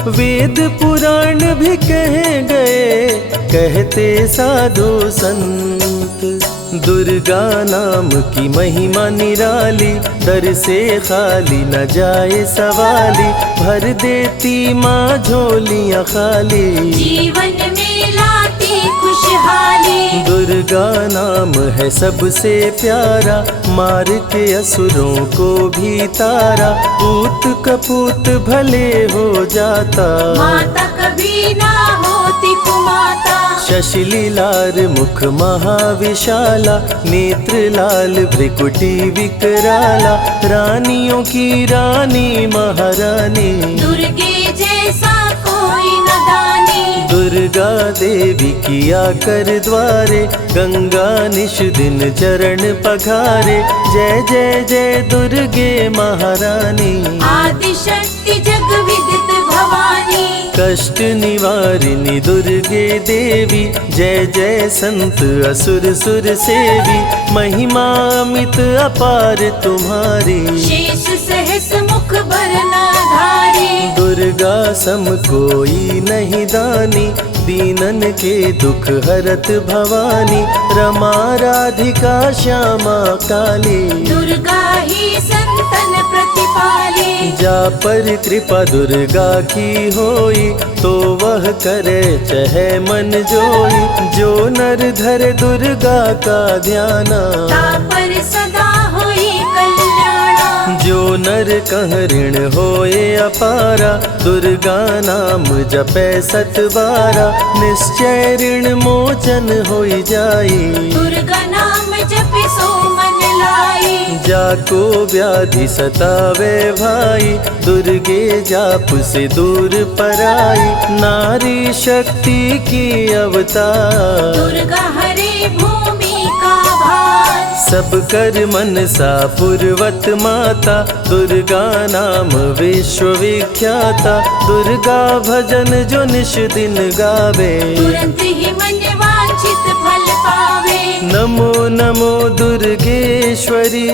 वेद पुराण भी कह गए, कहते साधु संत। दुर्गा नाम की महिमा निराली, दर से खाली न जाए सवाली। भर देती माँ झोलियाँ खाली, जीवन में लाती खुशहाली। दुर्गा नाम है सबसे प्यारा, मार के असुरों को भी तारा। पूत कपूत भले हो जाता, माता कभी ना होती कुमाता। शशिलीलार मुख महाविशाला, नेत्र लाल भ्रिकुटी विकराला। रानियों की रानी महारानी, दुर्गे जैसा कोई न दानी। दुर्गा देवी किया कर द्वारे, गंगा निश दिन चरण पखारे। जय जय जय दुर्गे महारानी, आदि शक्ति जग विदित भवानी। कष्ट निवारिणी दुर्गे देवी, जय जय संत असुर सुर सेवी। महिमा अमित अपार तुम्हारी, शेष सहस मुख भरना धारी। दुर्गा सम कोई नहीं दानी, दीनन के दुख हरत भवानी। रमा राधिका श्यामा काली, दुर्गा ही संतन प्रतिपाली। जा पर कृपा दुर्गा की होई, तो वह करे चहे मन जोई। जो नर धर दुर्गा का ध्याना, ता पर सदा होई कल्याणा। जो नर कह ऋण होए अपारा, दुर्गा नाम जपै सत बारा। निश्चय ऋण मोचन होई जाई, दुर्गा नाम जपे सो मन लाई। जाको व्याधि सतावे भाई, दुर्गे जाप से दूर पराई। नारी शक्ति की अवतार, दुर्गा हरे भूमि का भार। सब कर मन सा पूर्वत माता, दुर्गा नाम विश्व विख्याता। दुर्गा भजन जो निश दिन गावे, तुरंत ही मन वांछित फल पावे। नमो नमो दुर्गेश्वरी,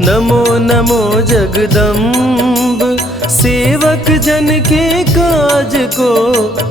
नमो नमो जगदम्ब। सेवक जन के काज को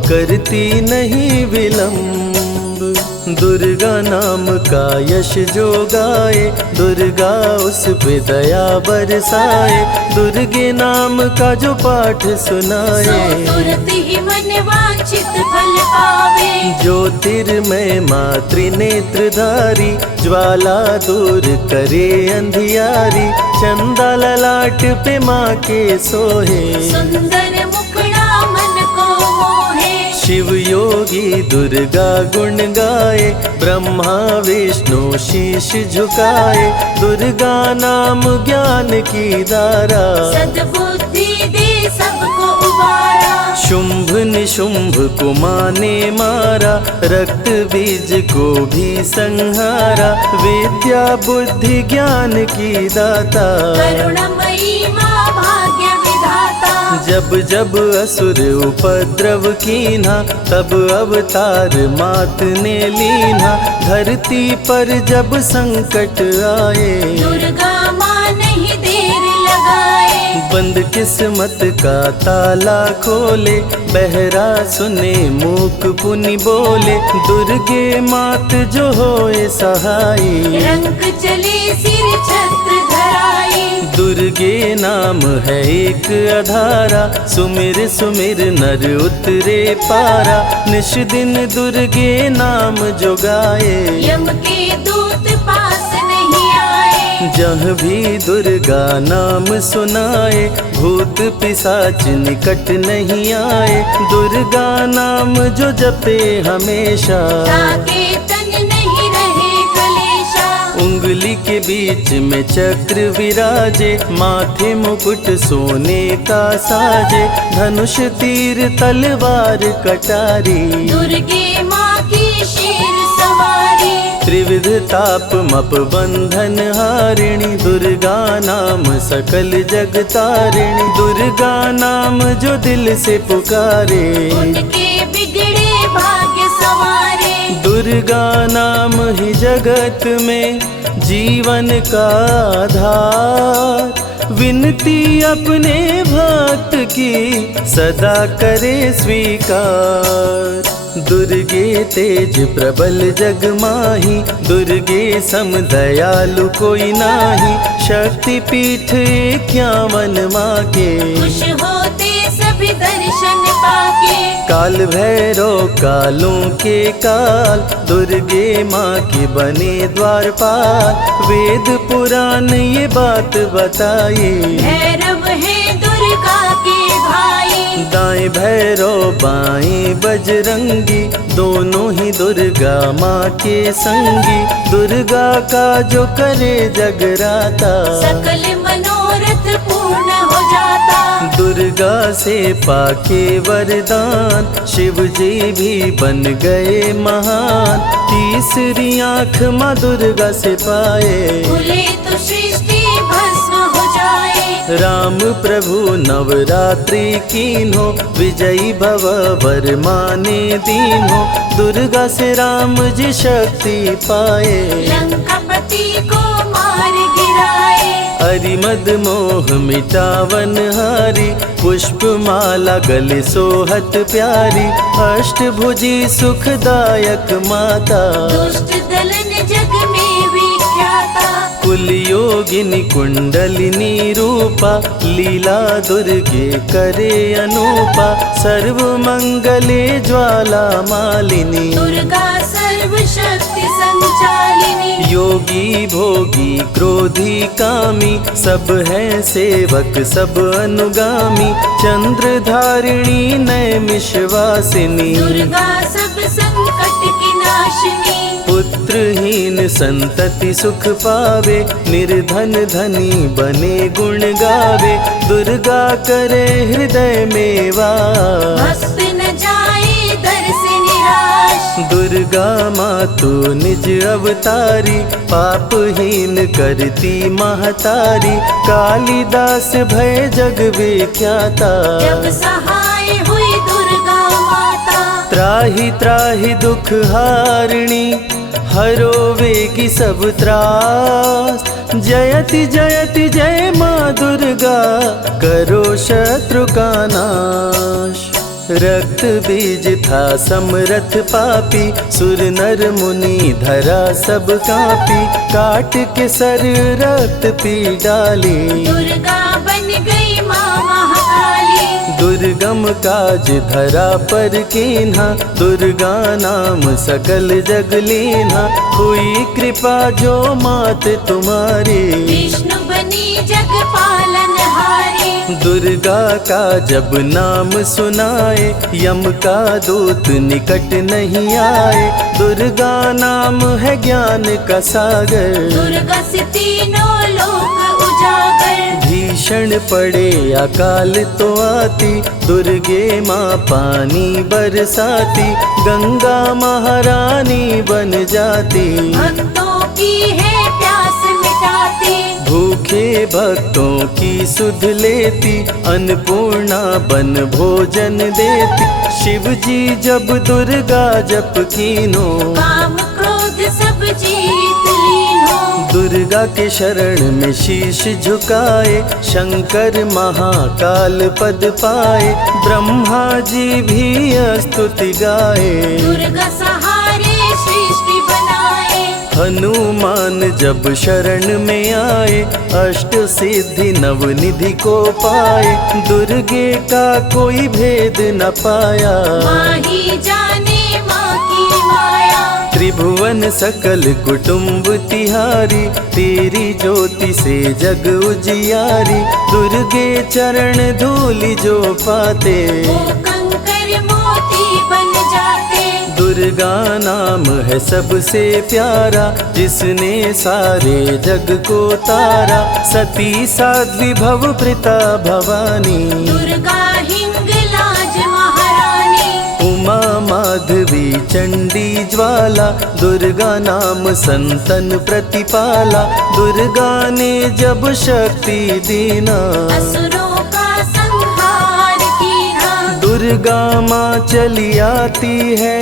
करती नहीं विलम्ब। दुर्गा नाम का यश जो गाए, दुर्गा उस पे दया बरसाए। दुर्गे नाम का जो पाठ सुनाए, तुरंत ही मन वांछित फल पावे। ज्योतिर्मय मातृ नेत्रधारी, ज्वाला दूर करे अंधियारी। चंदा ललाट पे माँ के सोहे, सुंदर मुखड़ा मन को मोहे। शिव योगी दुर्गा गुण गाए, ब्रह्मा विष्णु शीश झुकाए। दुर्गा नाम ज्ञान की धारा, सद्बुद्धि दे सबको उबारा। शुंभ निशुंभ को माने मारा, रक्त बीज को भी संहारा। विद्या बुद्धि ज्ञान की दाता, करुणमयी माँ भाग्य विधाता। जब जब असुर उपद्रव कीन्हा, तब अवतार मात ने लीन्हा। धरती पर जब संकट आए, दुर्गा माँ नहीं देर लगाए। बंद किस्मत का ताला खोले, बहरा सुने मूक पुनि बोले। दुर्गे मात जो होए सहाई, रंग चले सिर छत्र धराई। दुर्गे नाम है एक आधारा, सुमिर सुमिर नर उतरे पारा। निश दिन दुर्गे नाम जो गाए, यम के दूत पास नहीं आए। जहाँ भी दुर्गा नाम सुनाए, भूत पिशाच निकट नहीं आए। दुर्गा नाम जो जपे हमेशा, ताके तन नहीं रहे कलेशा। उंगली के बीच में चक्र विराजे, माथे मुकुट सोने का साजे। धनुष तीर तलवार कटारी, दुर्गे माँ की शेर सवारी। त्रिविध ताप मप बंधन हारिणी, दुर्गा नाम सकल जग तारिणी। दुर्गा नाम जो दिल से पुकारे, उनके बिगड़े भाग्य सवारे। दुर्गा नाम ही जगत में जीवन का आधार। विनती अपने भक्त की सदा करे स्वीकार। दुर्गे तेज प्रबल जग माही, दुर्गे सम दयालु कोई नाही। शक्ति पीठ 51 माँ के, खुश होते सभी दर्शन पाके। काल भैरव कालों के काल, दुर्गे माँ के बने द्वारपाल। वेद पुराण ये बात बताई, भैरव है दुर्गा के भाई। दाएं भैरव बाएं बजरंगी, दोनों ही दुर्गा माँ के संगी। दुर्गा का जो करे जगराता, सकल मनोरथ पूर्ण हो जाता। दुर्गा से पाके वरदान, शिव जी भी बन गए महान। तीसरी आँख माँ दुर्गा से पाए, खुले तो सृष्टि भस्म हो जाए। राम प्रभु नवरात्रि कीन्हो, विजयी भव वर माने दीन्हो। दुर्गा से राम जी शक्ति पाए, लंकापति को मार गिराए। अरिमद मोह मिटावन हारी, पुष्प माला गले सोहत प्यारी। अष्टभुजी सुखदायक माता, दुष्ट दलन जग में विख्याता। कुल योगिनी कुंडलिनी रूपा, लीला दुर्गे करे अनूपा। सर्व मंगले ज्वाला मालिनी, दुर्गा सर्वशक्ति संचालिनी। योगी भोगी क्रोधी कामी, सब हैं सेवक सब अनुगामी। चंद्र धारिणी नैमिषवासिनी, दुर्गा सब संकट की नाशिनी। पुत्रहीन संतति सुख पावे, निर्धन धनी बने गुण गावे। दुर्गा करे हृदय में वास, भक्त न जाए दर से निराश। दुर्गा माँ तू निज अवतारी, पापहीन करती महतारी। कालिदास भय जग विख्याता, जब सहाय हुई दुर्गा माता। त्राहि त्राहि दुख हारिणी, हरो वेगी सब त्रास। जयति जयति जय माँ दुर्गा, करो शत्रु का नाश। रक्त बीज था समरथ पापी, सुर नर मुनि धरा सब कापी, काट के सर रक्त पी डाली, दुर्गा बन गई माँ महाकाली। दुर्गम काज धरा पर कीन्हा, दुर्गा नाम सकल जग लीन्हा, हुई कृपा जो मात तुम्हारी, विष्णु बनी जग पालन हारी। दुर्गा का जब नाम सुनाए, यम का दूत निकट नहीं आए, दुर्गा नाम है ज्ञान का सागर, दुर्गा से तीनों लोक उजागर। भीषण पड़े अकाल तो आती, दुर्गे माँ पानी बरसाती, गंगा महारानी बन जाती, भक्तों की है प्यास मिटाती, भूखे भक्तों की सुध लेती, अन्नपूर्णा बन भोजन देती, शिव जी जब दुर्गा जप कीनो, काम क्रोध सब जीत लीनो। दुर्गा के शरण में शीश झुकाए, शंकर महाकाल पद पाए, ब्रह्मा जी भी स्तुति गाए, दुर्गा सहारे सृष्टि बनाए, हनुमान जब शरण में आए, अष्ट सिद्धि नवनिधि को पाए, दुर्गे का कोई भेद न पाया, माही जाने माँ की माया। त्रिभुवन सकल कुटुंब तिहारी, तेरी ज्योति से जग उजियारी, दुर्गे चरण धूलि जो पाते, वो कंकर मोती बन जाते। दुर्गा नाम है सबसे प्यारा, जिसने सारे जग को तारा, सती साध्वी भव प्रीता भवानी, दुर्गा हिंगलाज महारानी, उमा माधवी चंडी ज्वाला, दुर्गा नाम संतन प्रतिपाला, दुर्गा ने जब शक्ति दीना, असुरों का संहार कीना। दुर्गा माँ चली आती है,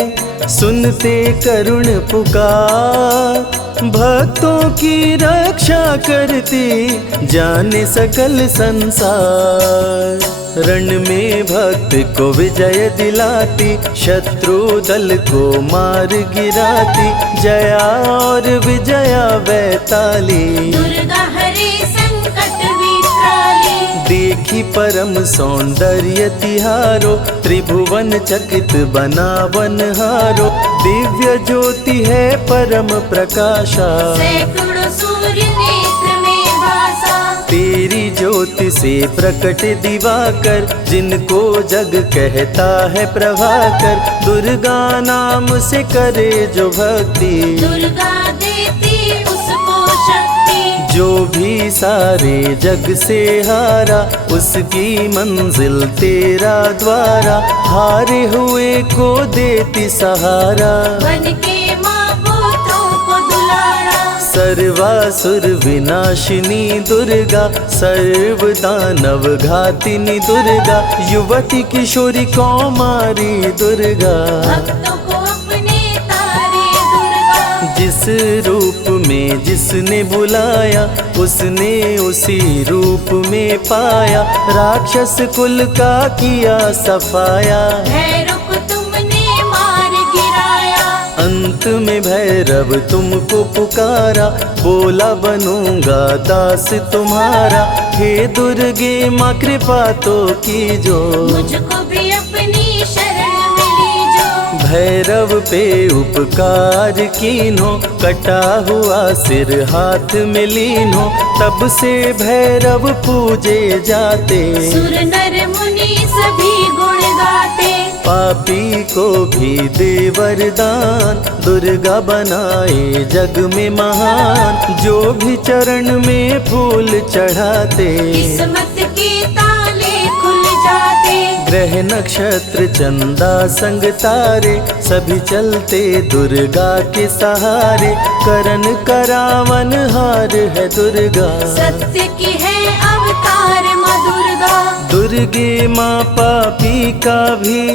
सुनते करुण पुकार, भक्तों की रक्षा करती, जाने सकल संसार, रण में भक्त को विजय दिलाती, शत्रु दल को मार गिराती, जया और विजया वैताली, दुर्गा हरे संकट विकराली, देखी परम सौंदर्य तिहारो, त्रिभुवन चकित बना वनहारो, दिव्य ज्योति है परम प्रकाशा, सैकड़ों सूर्य नेत्र में भासा, तेरी ज्योति से प्रकट दिवाकर, जिनको जग कहता है प्रभाकर, दुर्गा नाम से करे जो भक्ति, दुर्गा देती उसको शक्ति, जो भी सारे जग से हारा, उसकी मंजिल तेरा द्वारा, हारे हुए को देती सहारा, बन के माँ पुत्रों को दुलारा। सर्वासुर विनाशिनी दुर्गा, सर्व दानव घातिनी दुर्गा, युवती किशोरी कौमारी दुर्गा, भक्तों को अपने तारे दुर्गा, जिस रूप में जिसने बुलाया, उसने उसी रूप में पाया, राक्षस कुल का किया सफाया, भैरव को तुमने मार गिराया, अंत में भैरव तुमको पुकारा, बोला बनूंगा दास तुम्हारा, हे दुर्गे माँ कृपा तो कीजो, मुझको भी अपनी शरण में लीजो। भैरव पे उपकार कीन्हो, कटा हुआ सिर हाथ में लीन्हो, तब से भैरव पूजे जाते, सुर नर मुनि सभी गुण गाते, पापी को भी दे वरदान, दुर्गा बनाए जग में महान, जो भी चरण में फूल चढ़ाते, किस्मत के ताले खुल जाते, ग्रह नक्षत्र चंदा संग तारे, सभी चलते दुर्गा के सहारे, करन करावन हार है दुर्गा, सत्य की है अवतार माँ दुर्गा, दुर्गे माँ पापी का भी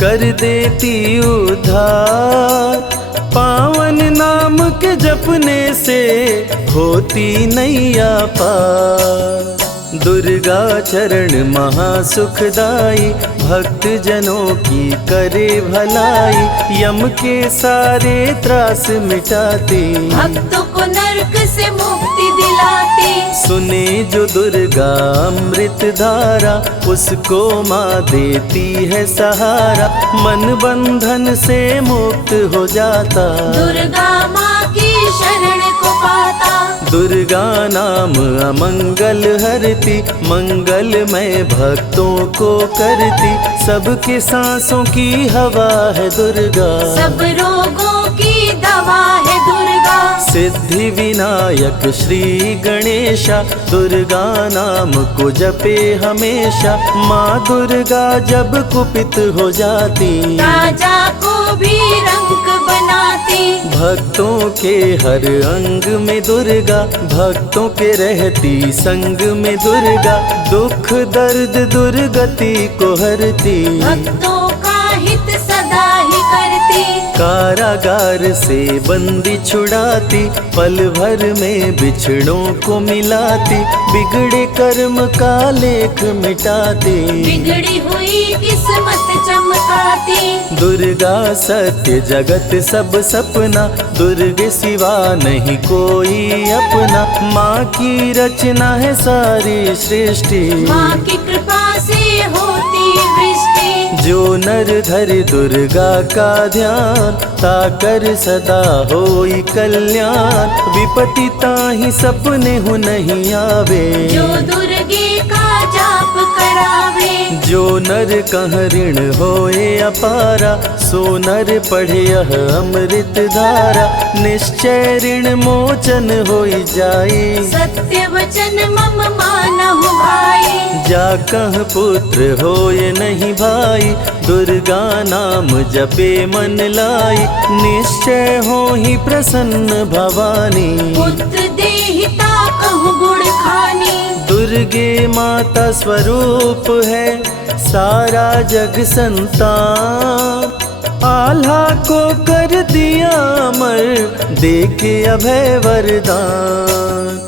कर देती उद्धार, पावन नाम के जपने से होती नैया पार। दुर्गा चरण महासुखदाई, भक्त जनों की करे भलाई, यम के सारे त्रास मिटाती, भक्तों को नरक से मुक्ति दिलाती। सुने जो दुर्गा अमृत धारा, उसको माँ देती है सहारा, मन बंधन से मुक्त हो जाता, दुर्गा माँ की शरण को पाता। दुर्गा नाम अमंगल हरती, मंगलमय भक्तों को करती, सबके सांसों की हवा है दुर्गा, सब रोगों की दवा है दुर्गा। सिद्धि विनायक श्री गणेशा, दुर्गा नाम को जपे हमेशा, माँ दुर्गा जब कुपित हो जाती, राजा को भी रंक बनाती। भक्तों के हर अंग में दुर्गा, भक्तों के रहती संग में दुर्गा, दुख दर्द दुर्गति को हरती, भक्तों का हित सदा ही करती। कारागार से बंदी छुड़ाती, पल भर में बिछड़ों को मिलाती, बिगड़े कर्म का लेख मिटाती, बिगड़ी हुई किस्मत चमकाती। दुर्गा सत्य जगत सब सपना, दुर्गे सिवा नहीं कोई अपना, माँ की रचना है सारी सृष्टि, माँ की कृपा से होती वृष्टि। जो नर धरे दुर्गा का ध्यान, ताकर सदा होई कल्याण, विपत्ति ताहि सपने हो नहीं आवे, जो दुर्गे का जाप करावे। जो नर कह ऋण होए अपारा, सो नर पढ़े यह अमृत धारा, निश्चय ऋण मोचन होई जाए, सत्य वचन मम मानहु भाई। जा कह पुत्र होए नहीं भाई, दुर्गा नाम जपे मन लाई, निश्चय हो ही प्रसन्न भवानी, पुत्र देहिता कहु गुण खानी। दुर्गे माता स्वरूप है सारा जग संतान, आल्हा को कर दिया अमर, देके अभय वरदान,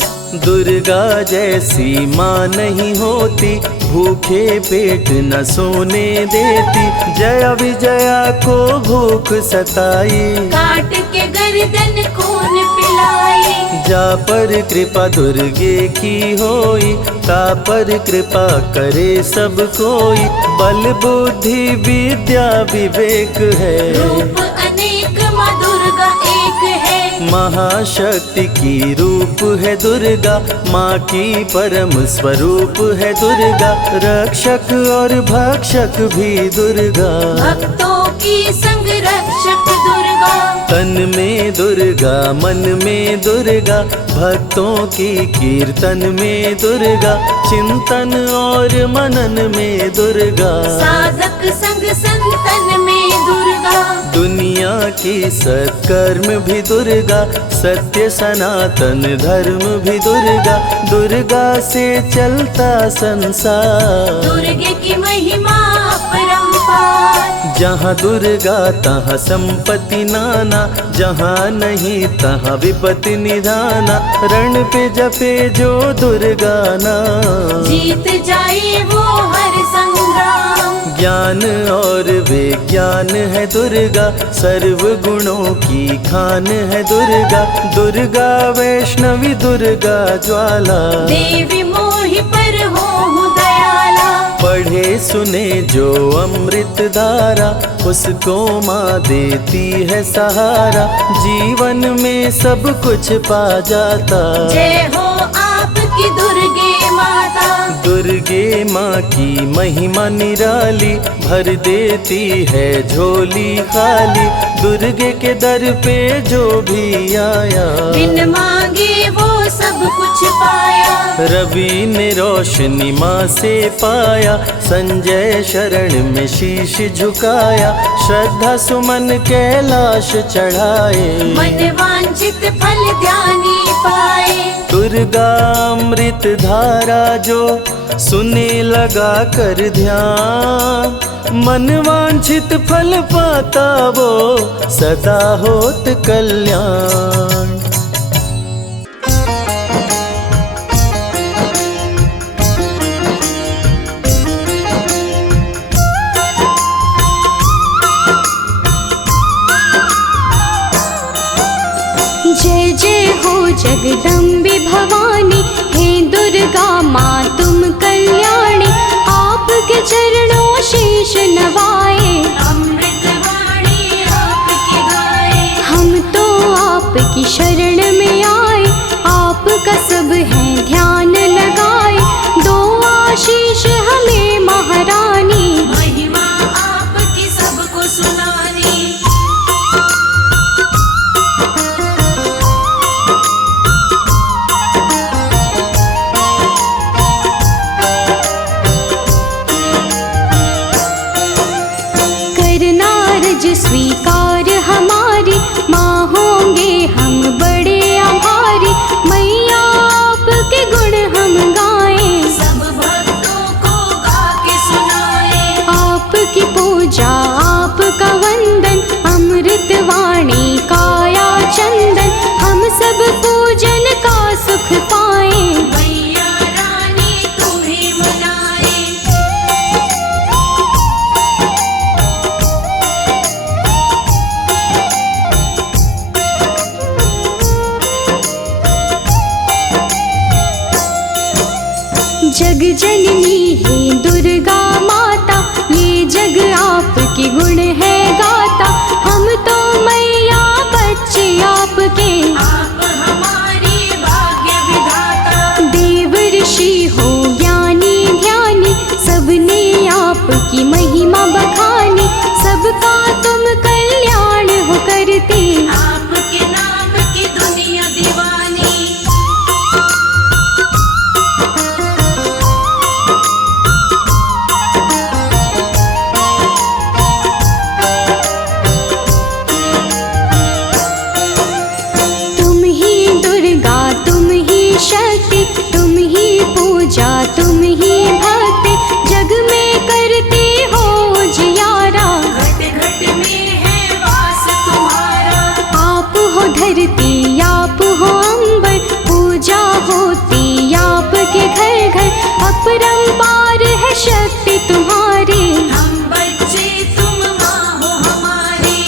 दुर्गा जैसी माँ नहीं होती, भूखे पेट न सोने देती, जया विजया को भूख सताई, काट के गर्दन खून पिलाई। जा पर कृपा दुर्गे की होई, ता पर कृपा करे सब कोई, बल बुद्धि विद्या विवेक है, रूप अनेक माँ दुर्गा एक है। महाशक्ति की रूप है दुर्गा, माँ की परम स्वरूप है दुर्गा, रक्षक और भक्षक भी दुर्गा, भक्तों की संग रक्षक दुर्गा। तन में दुर्गा मन में दुर्गा, भक्तों की कीर्तन में दुर्गा, चिंतन और मनन में दुर्गा, साधक संग संतन में दुर्गा। दुनिया की सत्कर्म भी दुर्गा, सत्य सनातन धर्म भी दुर्गा, दुर्गा से चलता संसार, दुर्गे की महिमा अपरंपार। जहाँ दुर्गा तहाँ संपत्ति नाना, जहाँ नहीं तहाँ विपत्ति निधाना, रण पे जपे जो दुर्गा नाम, जीत जाए वो हर संग्राम। ज्ञान और विज्ञान है दुर्गा, सर्व गुणों की खान है दुर्गा, दुर्गा वैष्णवी दुर्गा ज्वाला, देवी मोहि पर हो दयाला। पढ़े सुने जो अमृत धारा, उसको माँ देती है सहारा, जीवन में सब कुछ पा जाता, जय हो आपकी दुर्गे माता। दुर्गे माँ की महिमा निराली, भर देती है झोली खाली, दुर्गे के दर पे जो भी आया, बिन मांगे वो सब कुछ पाया। रवि ने रोशनी माँ से पाया, संजय शरण में शीश झुकाया, श्रद्धा सुमन कैलाश चढ़ाए, मन वांछित फल ध्यानी पाए। दुर्गा अमृत धारा जो सुने लगा कर ध्यान, मन वांछित फल पाता वो सदा होत कल्याण। जगदम्बे भवानी, हे दुर्गा माँ तुम कल्याणी, आपके चरणों शीश नवाए। अमृत वाणी आपकी गाए, हम तो आपकी शरण में आए, आपका सब है ध्यान लगाए। दो आशीष हमें महारानी, महिमा आपकी सबको सुनानी। करना रज स्वीकार हमारी, माँ होंगे हम बड़े आभारी। मैया आपके गुण हम गाएं, सब भक्तों को गा के सुनाए। आपकी पूजा आपका वंदन, अमृत वाणी काया चंदन। हम सब पूजन का सुख पाएं, मैया रानी तुम्हें मनाए। जग जननी है दुर्गा माता, ये जग आपके गुण है गाता। हम तो मैया बच्चे आपके, आप हमारी भाग्य विधाता। देव ऋषि हो ज्ञानी ध्यानी, सबने आपकी महिमा बखानी। सबका तुम कल्याण हो करते, आपके नाम की दुनिया दीवानी। तुम ही दुर्गा तुम ही शक्ति, तुम ही पूजा तुम ही भक्ति। जग में करते हो जियारा, घट घट में है वास तुम्हारा। आप हो धरती आप हो अंबर, पूजा होती आपके घर घर। अपरंपार है शक्ति तुम्हारी, हम बच्चे तुम माँ हो हमारी।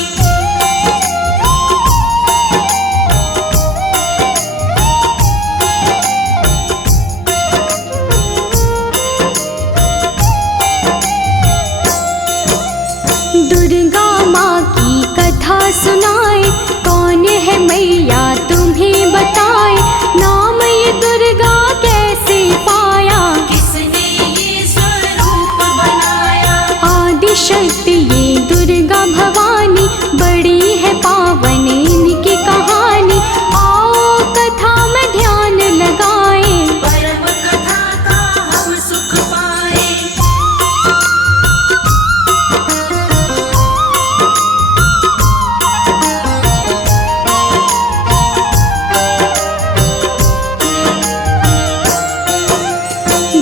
दुर्गा माँ की कथा सुनाए, कौन है मैया तुम्हें बताए। नाम ये दुर्गा कैसे पाया, किसने ये स्वरूप बनाया। आदि शक्ति ये दुर्गा भवानी, बड़ी है पावन इनकी कहानी। आओ कथा में ध्यान लगाए, परम कथा का हम सुख पाए।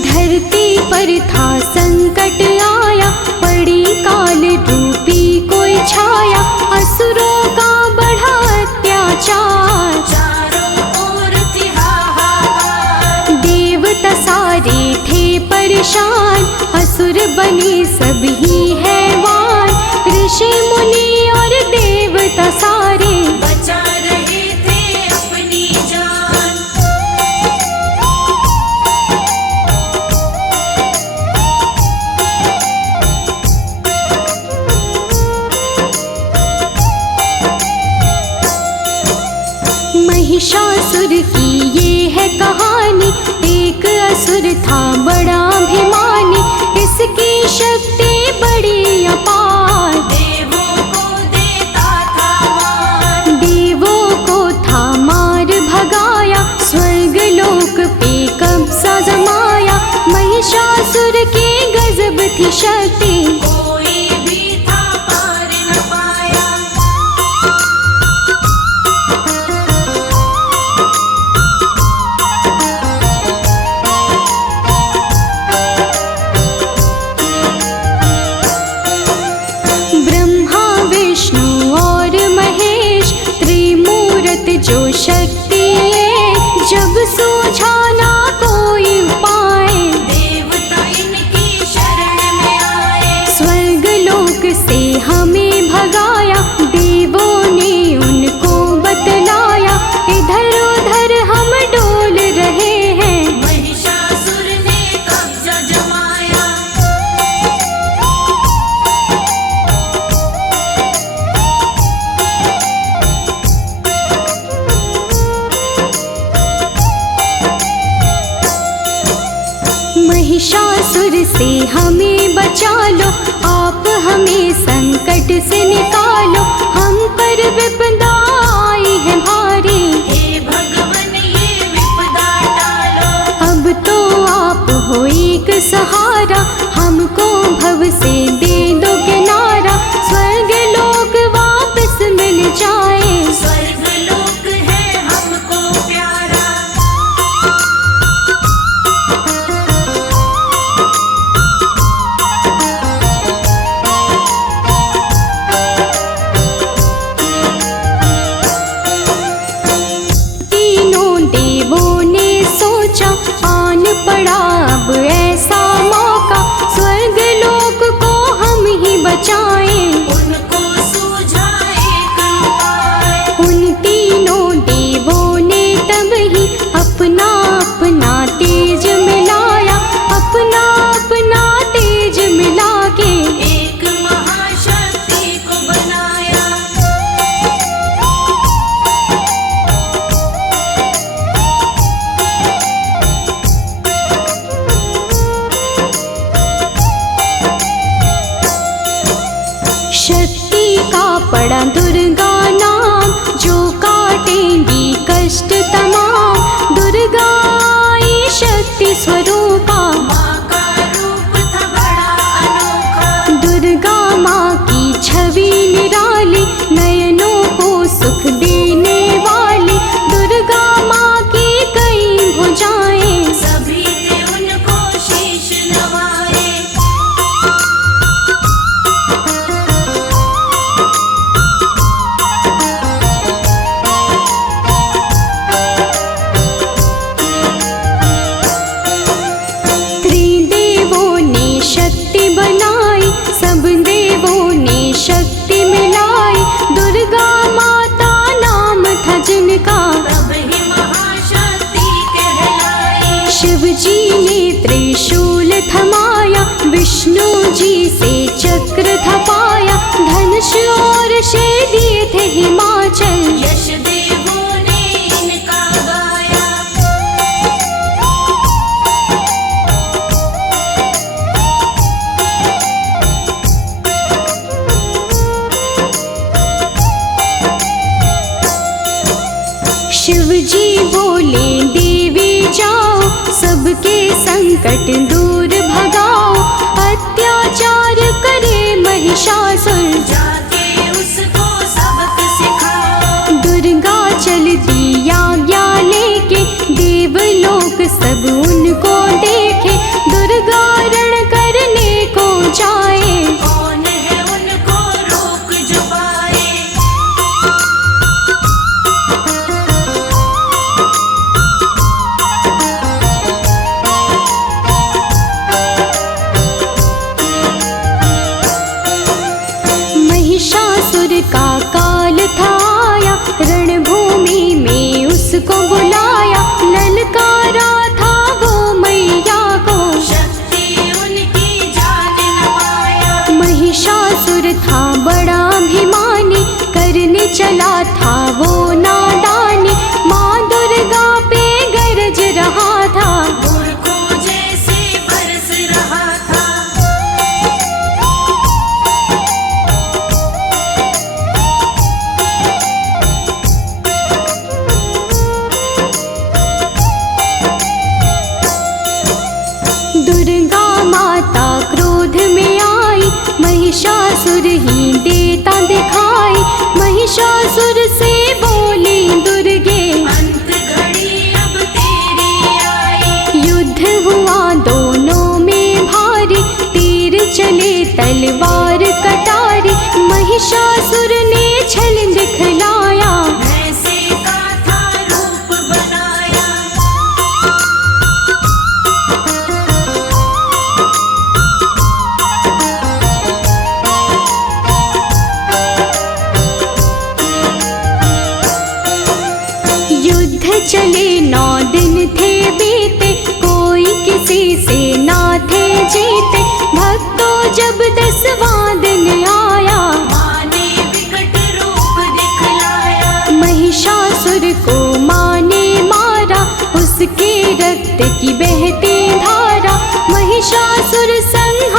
धरती पर था संकट आया, पड़ी काल रूपी कोई छाया। असुरों का बढ़ा अत्याचार, चारों ओर थी हाहाकार। देवता सारे थे परेशान, असुर बने सभी हैवान। ऋषि मुनि और देवता सारे, बचा रहे थे अपनी जान। महिषासुर की ये है कहानी। एक असुर था बड़ा अभिमानी, इसकी शक्ति बड़ी अपार। देवों को देता था मान, देवों को था मार भगाया, स्वर्ग लोक पे कब्जा जमाया। महिषासुर के गजब थी शक्ति, कोई भी था पार न पाया। ब्रह्मा विष्णु और महेश, त्रिमूर्त जो शक्ति है। जब सूझा ना कोई उपाय, देवता इनकी शरण में आए। स्वर्ग लोक से हमें भगाया। देवों ने उनको बतलाया, इधर उधर हमें बचा लो, आप हमें संकट से निकालो, हम पर विपदा आई है भारी। हे भगवन ये विपदा टालो। अब तो आप हो एक सहारा, हमको भव से दे दो किनारा, स्वर्ग लोक वापस मिल जाए। स्वर्ग लोक है हमको प्यारा। तीनों देवों ने सोचा, आन पड़ा अब ऐसा मौका, स्वर्ग लोक को हम ही बचाएं। उनको सूझा एक उपाय। उन तीनों देवों ने तब ही अपना अपना तेज मिलाया, अपना अपना तेज मिला के एक महाशक्ति को बनाया। शक्ति का पड़ा दुर्गा नाम, जो काटेंगी कष्ट तमाम। दुर्गा आई शक्ति स्वरूपा, माँ का रूप था बड़ा अनोखा। दुर्गा माँ की छवि निराली, नयनों को सुख देने वाली। दुर्गा माँ की कई भुजाएं, सभी थे उनको शीश नवाए। त्रिदेवों ने शक्ति बनाई, सब देवों ने शक्ति मिलाई। दुर्गा माता नाम था जिनका, तब ही महाशक्ति कहलाई। शिव जी ने त्रिशूल थमाया, विष्णु जी से चक्र थपाया। धनुष और शे दिए थे हिमाचल, यश देवों ने इनका गाया। शिव जी बोले देवी जाओ, सबके संकट दूर भगाओ। अत्याचार करे महिषासुर, जाके उसको सबक सिखाओ। दुर्गा चलती आज्ञा लेके, देवलोक सब उनको देखे। दुर्गा रण करने को जाए, कौन है उनको रोक जो पाए। महिषासुर का काल था आया, रणभूमि में उसको बुलाया। ललकारा था वो मैया को, शक्ति उनकी जान न पाया। महिषासुर था बड़ा अभिमानी, करने चला था वो नादानी। माँ दुर्गा पे गरज रहा था, मूर्खों जैसे बरस रहा था। दुर्गा माता क्रोध में आई, महिषासुर ही देता दिखाई। महिषासुर से बोली दुर्गे, अंत घड़ी अब तेरी आई। युद्ध हुआ दोनों में भारी, तीर चले तलवार कटारी। महिषासुर ने छल दिखलाया, भैंसे का था रूप बनाया। युद्ध चले 9 दिन थे बीते, कोई किसी से ना थे जीते। भक्तों जब 10वां दिन आया, माँ ने विकट रूप दिखलाया। महिषासुर को माँ ने मारा, उसके रक्त की बहती धारा। महिषासुर संहार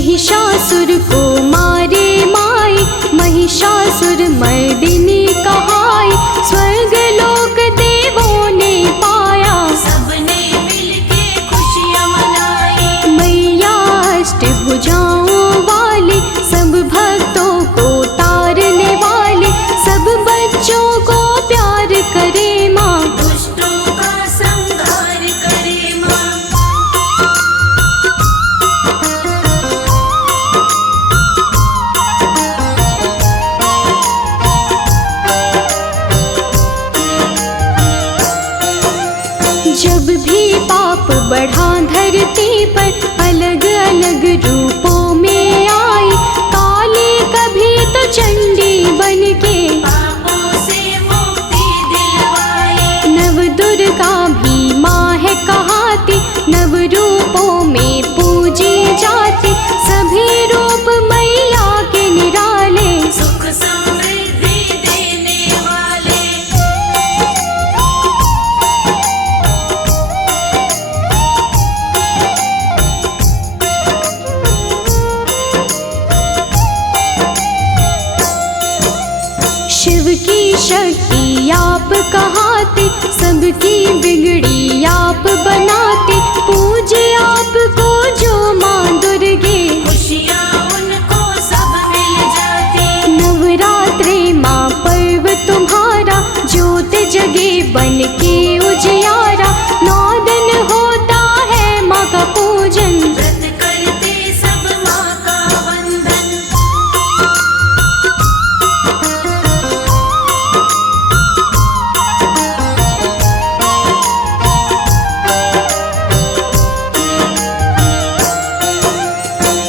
महिषासुर को मारे माई, महिषासुर मर्दिनी कहाई, स्वर्ग लोक देवों ने पाया, सबने मिलके खुशियाँ मनाई। मैया अष्टभुजाओं वाली, सब भक्तों को तारने वाली, सब बच्चों को प्यार करे माँ, दुष्टों का संहार करे माँ। जब भी पाप बढ़ा धरती पर, अलग अलग रूपों में आई, काली कभी तो चंडी बन के पापों से मुक्ति दिलवाई। नव दुर्गा भी माँ है कहाती, नव रूपों में पूजी जाती, सभी रूप मैया के निराले, सुख समृद्धि देने वाले। शिव की शक्ति आप कहाते, सबकी बिगड़ी आप बनाते, पूजे आपको जो माँ दुर्गे, खुशियाँ उनको सब मिल जाती। नवरात्रे माँ पर्व तुम्हारा, ज्योत जगे बन के उजियारा, 9 दिन होता है माँ का पूजन, व्रत करते सब माँ का वंदन।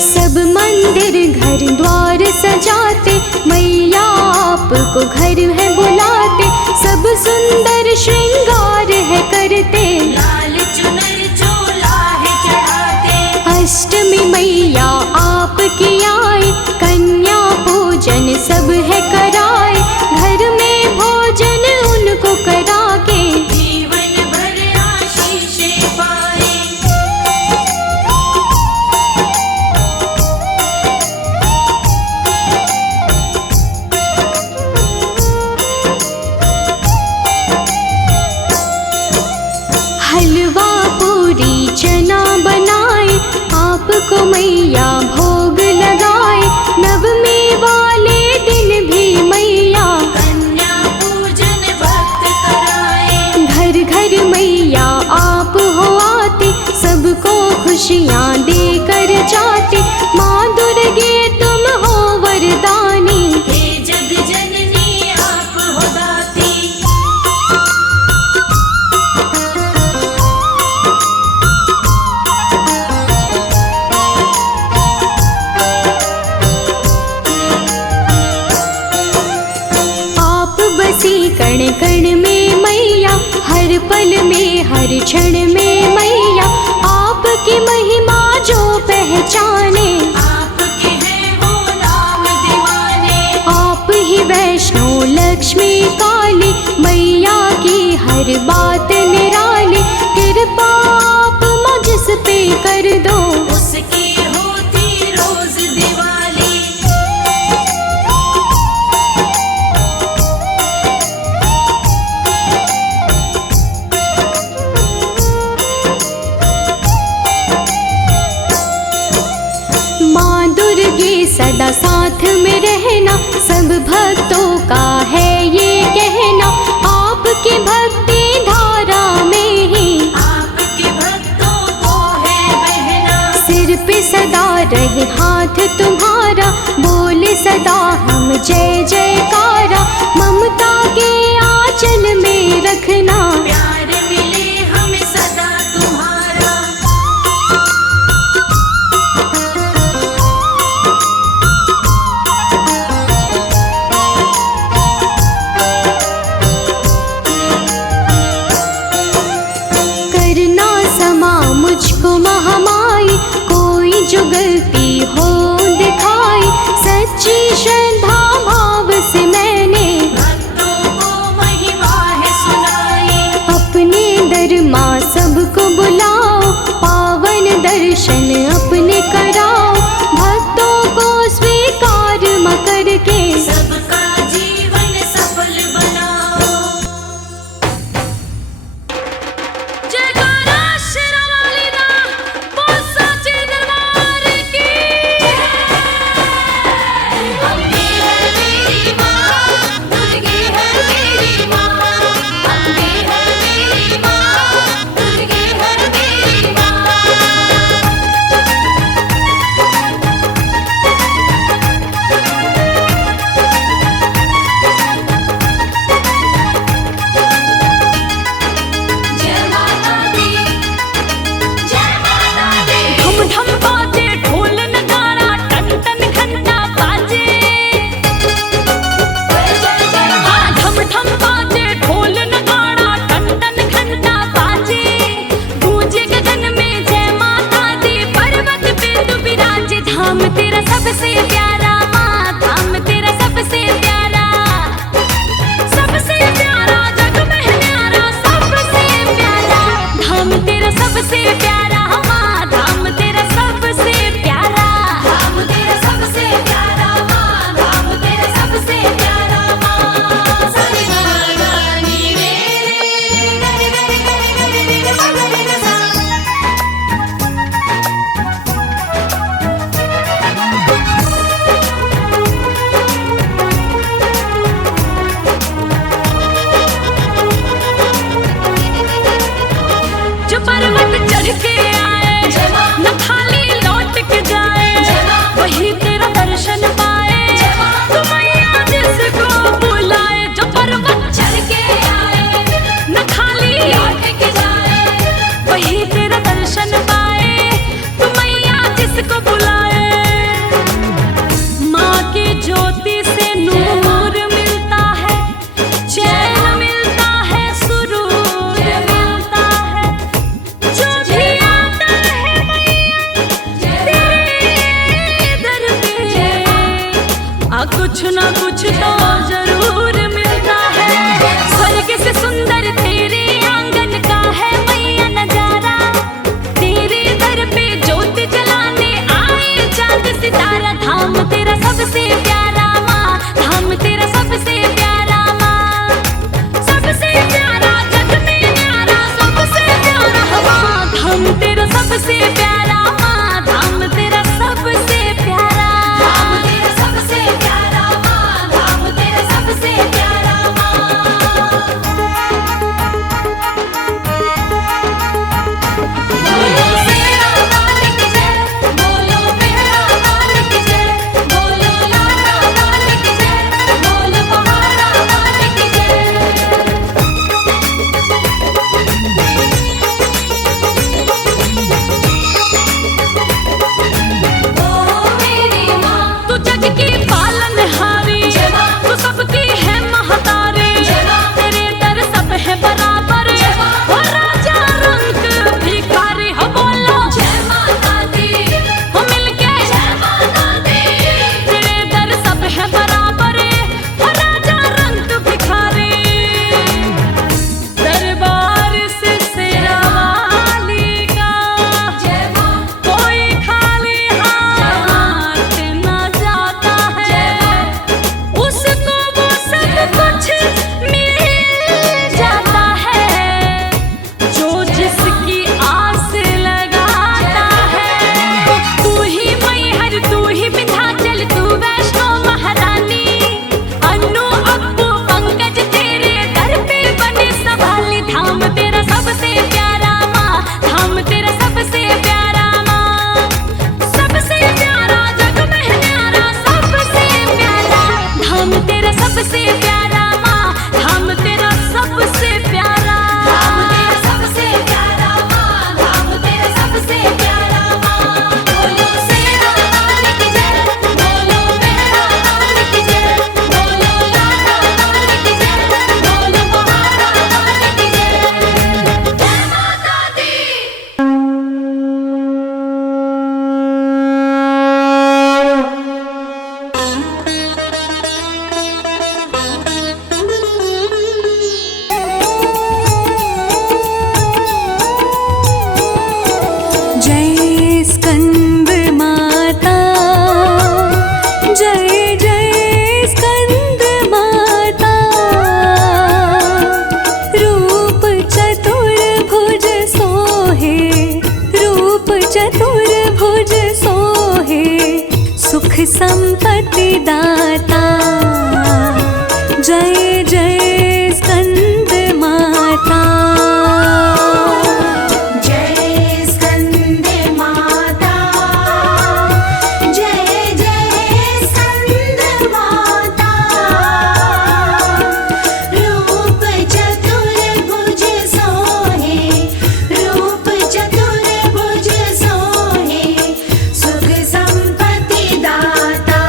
सब मंदिर घर द्वार सजाते, मैया आपको घर है बुलाते, सब सुंदर श्रृंगार है करते, लाल चुनर चोला है चढ़ाते। अष्टमी मैया आपकी आए, कन्या पूजन सब है कराए, घर में भोजन उनको करा के, जीवन भर आशीषें पाए। हलवा पूरी चना बनाए, आपको मैया भोग लगाए, नवमी वाले दिन भी मैया कन्या पूजन भक्त कराए। घर घर मैया आप हो आते, सबको खुशियाँ देकर जाते, माँ दुर्गे तुम हो वरदानी, हे जग जननी आप हो दाती। आप बसी कण कण में मैया, हर पल में हर क्षण में मैया, आपकी महिमा जो पहचाने, आपके हैं वो नाम दीवाने। आप ही वैष्णो लक्ष्मी काली, मैया की हर बात निराली, कृपा आप मुझ पे कर दो, उसकी होती रोज दिवाली। माँ दुर्गे सदा साथ में रहना, सब भक्तों का है ये कहना, आपकी भक्ति धारा में ही आपके भक्तों को है बहना। सिर पे सदा रहे हाथ तुम्हारा, बोले सदा हम जय जयकारा, ममता के आंचल में रखना, प्यार मिले हमें सदा तुम्हारा। करना समा मुझको महामाई, कोई जो गलती हो दिखाई, सच्ची श्रद्धा भाव से मैंने भक्तों को महिमा है सुनाई। धाम तेरा सबसे प्यारा माँ, धाम तेरा सबसे प्यारा, सबसे प्यारा जग में न्यारा, सबसे प्यारा धाम तेरा सबसे प्यारा माँ, धाम तेरा सबसे प्यारा, धाम तेरा सबसे प्यारा माँ, धाम तेरा सबसे प्यारा माँ। सरे गा गा नी रे रे रे रे रे रे रे रे रे सा। जो पर्वत चढ़ के आए न खाली लौट के जाए, वही तेरा दर्शन पाए, तू मैया जिसको बुलाए। जो पर्वत चढ़ के आए न खाली लौट के जाए, वही तेरा दर्शन पाए, तू मैया जिसको बुलाए। माँ की ज्योति से नूर मिलता है, चैन मिलता है, सुरूर मिलता है। जो भी आता है मैया तेरे दर पे, कुछ ना कुछ तो जरूर मिलता है। स्वर्ग से सुंदर तेरे आंगन का है मैया नजारा, तेरे दर पे ज्योति जलाने आए चांद सितारा। धाम तेरा सबसे प्यारा माँ, धाम तेरा सबसे प्यारा माँ, सबसे प्यारा जग में न्यारा, सबसे प्यारा माँ, धाम तेरा सबसे प्यारा माँ, धाम तेरा सबसे प्यारा, धाम तेरा सबसे प्यारा माँ, धाम तेरा सबसे प्यारा माँ। बोलो शेरा वाली की जय, बोलो मेरा वाली की जय, बोलो लाडा वाली की जय, बोलो पहाड़ा वाली की जय। ओ मेरी माँ, तू जग की पालनहारी, तू सबकी है महतारी, तेरे दर सब है बराबर, ओ राजा रंग भिखारी। हो बोलो जय माता दी, हो मिलके जय माता दी, तेरे दर सब है बराबर, ओ राजा रंग भिखारी। दरबार से शेरा वाली का कोई खाली हाथ न जाता है, उसको वो सब कुछ मिल जाता है, जो जिसकी आस लगाता है। तू ही मैहर, तू ही विंध्याचल, तू वैष्णो महारानी, अन्नू अप्पू पंकज तेरे दर पे बने संभाली। धाम तेरा सबसे प्यारा माँ, धाम तेरा सबसे प्यारा माँ, सबसे प्यारा जग में न्यारा, सबसे प्यारा धाम तेरा सबसे प्यारा माँ, धाम तेरा सबसे प्यारा, धाम तेरा सबसे प्यारा माँ, धाम तेरा सबसे प्यारा माँ। बोलो शेरा वाली की जय, बोलो मेरा वाली की जय, बोलो लाडा वाली की जय, बोलो पहाड़ा वाली की जय। जय माता दी। जय स्कंद माता, जय जय स्कंद माता, रूप चतुर्भुज सोहे, रूप चतुर्भुज सोहे, सुख संपत्ति दाता। जय जय स्कंद माता, जय स्कंद माता, जय जय स्कंद माता, रूप चतुर्भुज सोहे, रूप चतुर्भुज सोहे, सुख संपत्ति दाता।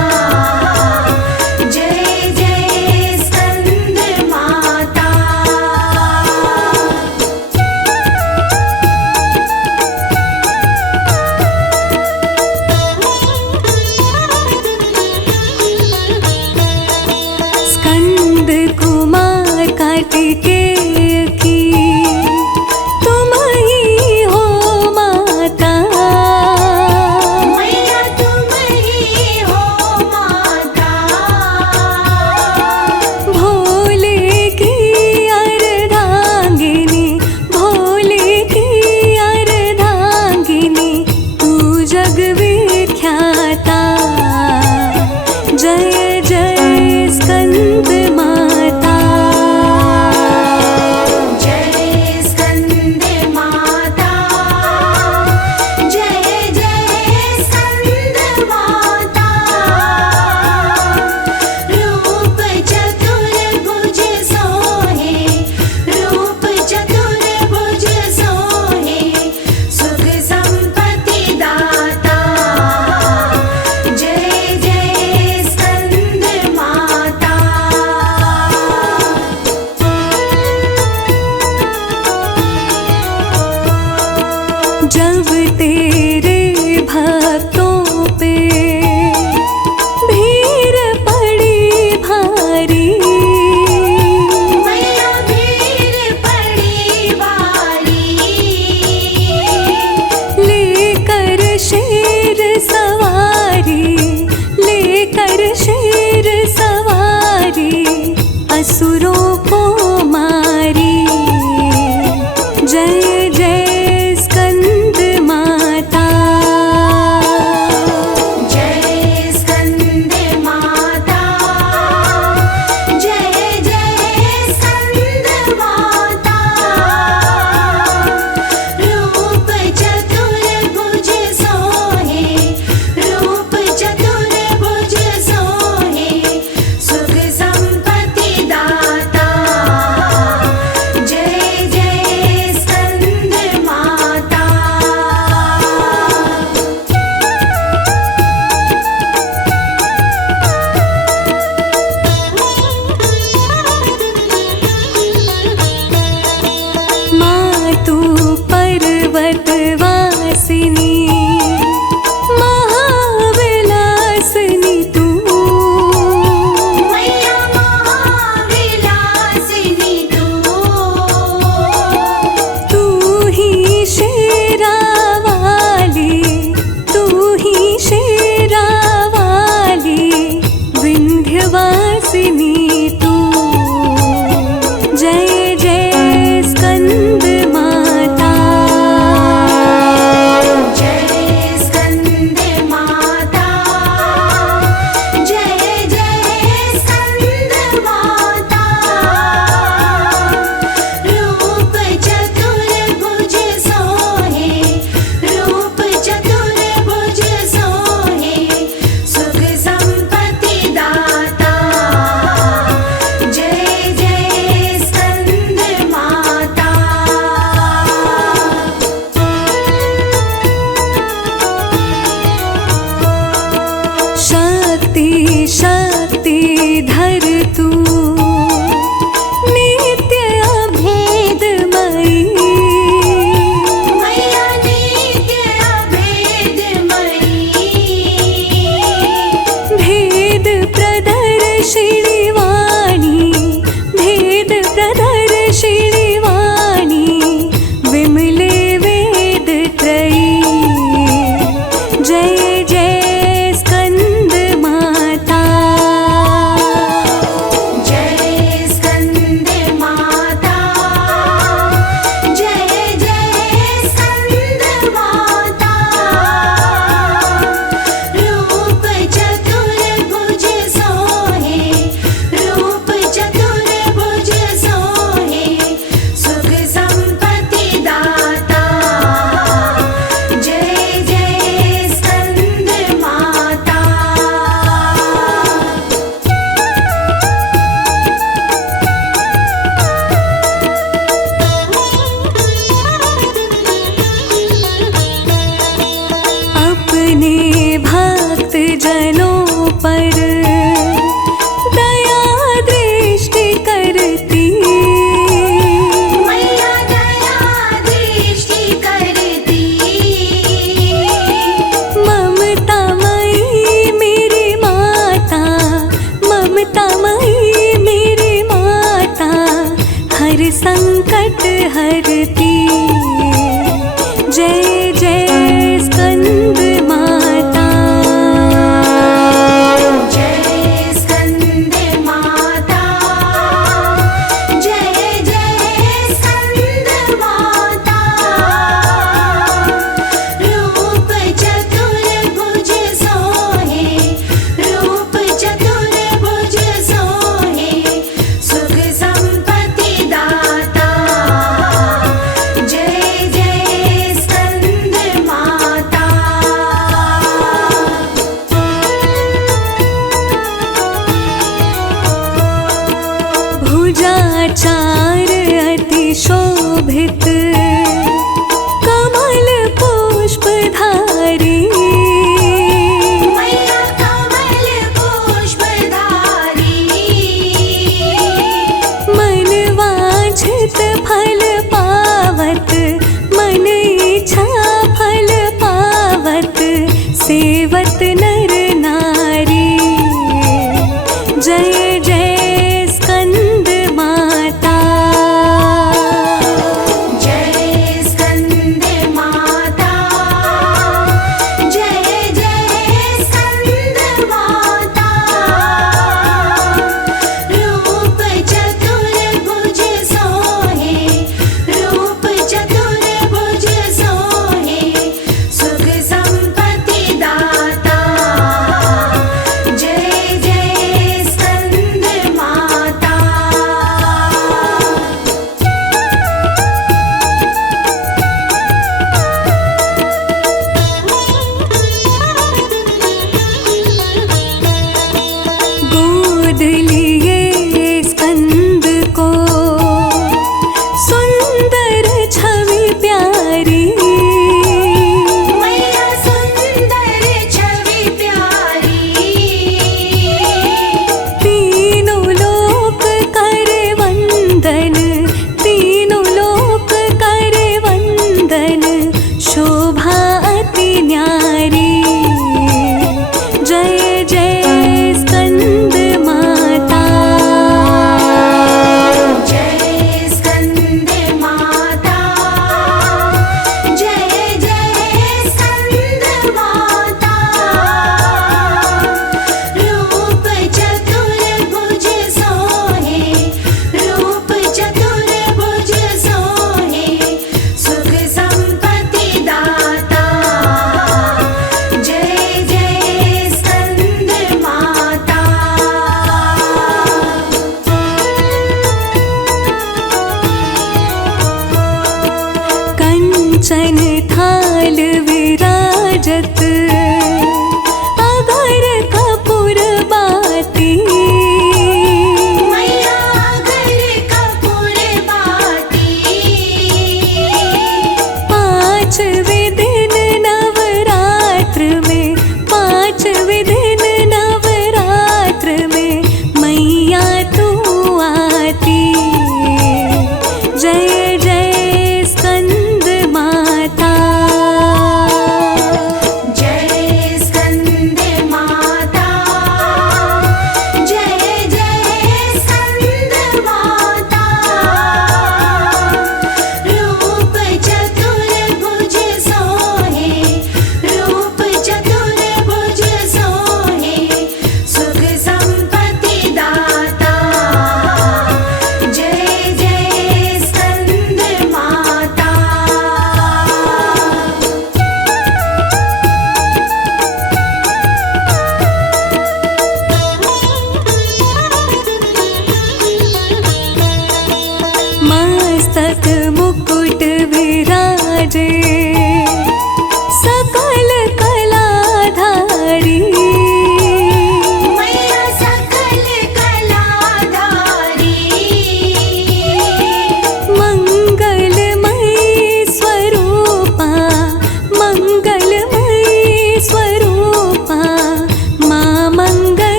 शेरा वाली विंध्यवासिनी तू। जय जय स्कंद माता। जय स्कंद माता। जय जय स्कंद माता। रूप चतुर्भुज सोहे, रूप चतुर्भुज सोहे, सुख संपत्ति दाता। जय जय स्कंद माता। शक्ति शक्तिधर तू नित्य अभेदमयी। मैया नित्य अभेदमयी। भेद प्रदर्शिनी वाणी, भेद प्रदर्शिनी वाणी, विमले वेद त्रयी। जय जय स्कंद माता। जय स्कंद माता। जय जय स्कंद माता। रूप चतुर्भुज सोहे, रूप चतुर्भुज सोहे, सुख संपत्ति दाता। जय जय स्कंद माता। अपने भक्त जनों पर दया दृष्टि करती। मैया दया दृष्टि करती। ममतामयी मेरी माता, ममतामयी मेरी माता, हर संकट हरती। जय जय स्कंद माता। जय स्कंद माता। जय जय स्कंद माता। रूप चतुर्भुज सोहे, रूप चतुर्भुज सोहे, सुख संपत्ति दाता। जय जय स्कंद माता। भुजाचार अति शोभित, कमल पुष्पधारी। मैया कमल पुष्पधारी। मन वांछित फल पावत, मन इच्छा फल पावत, सेवत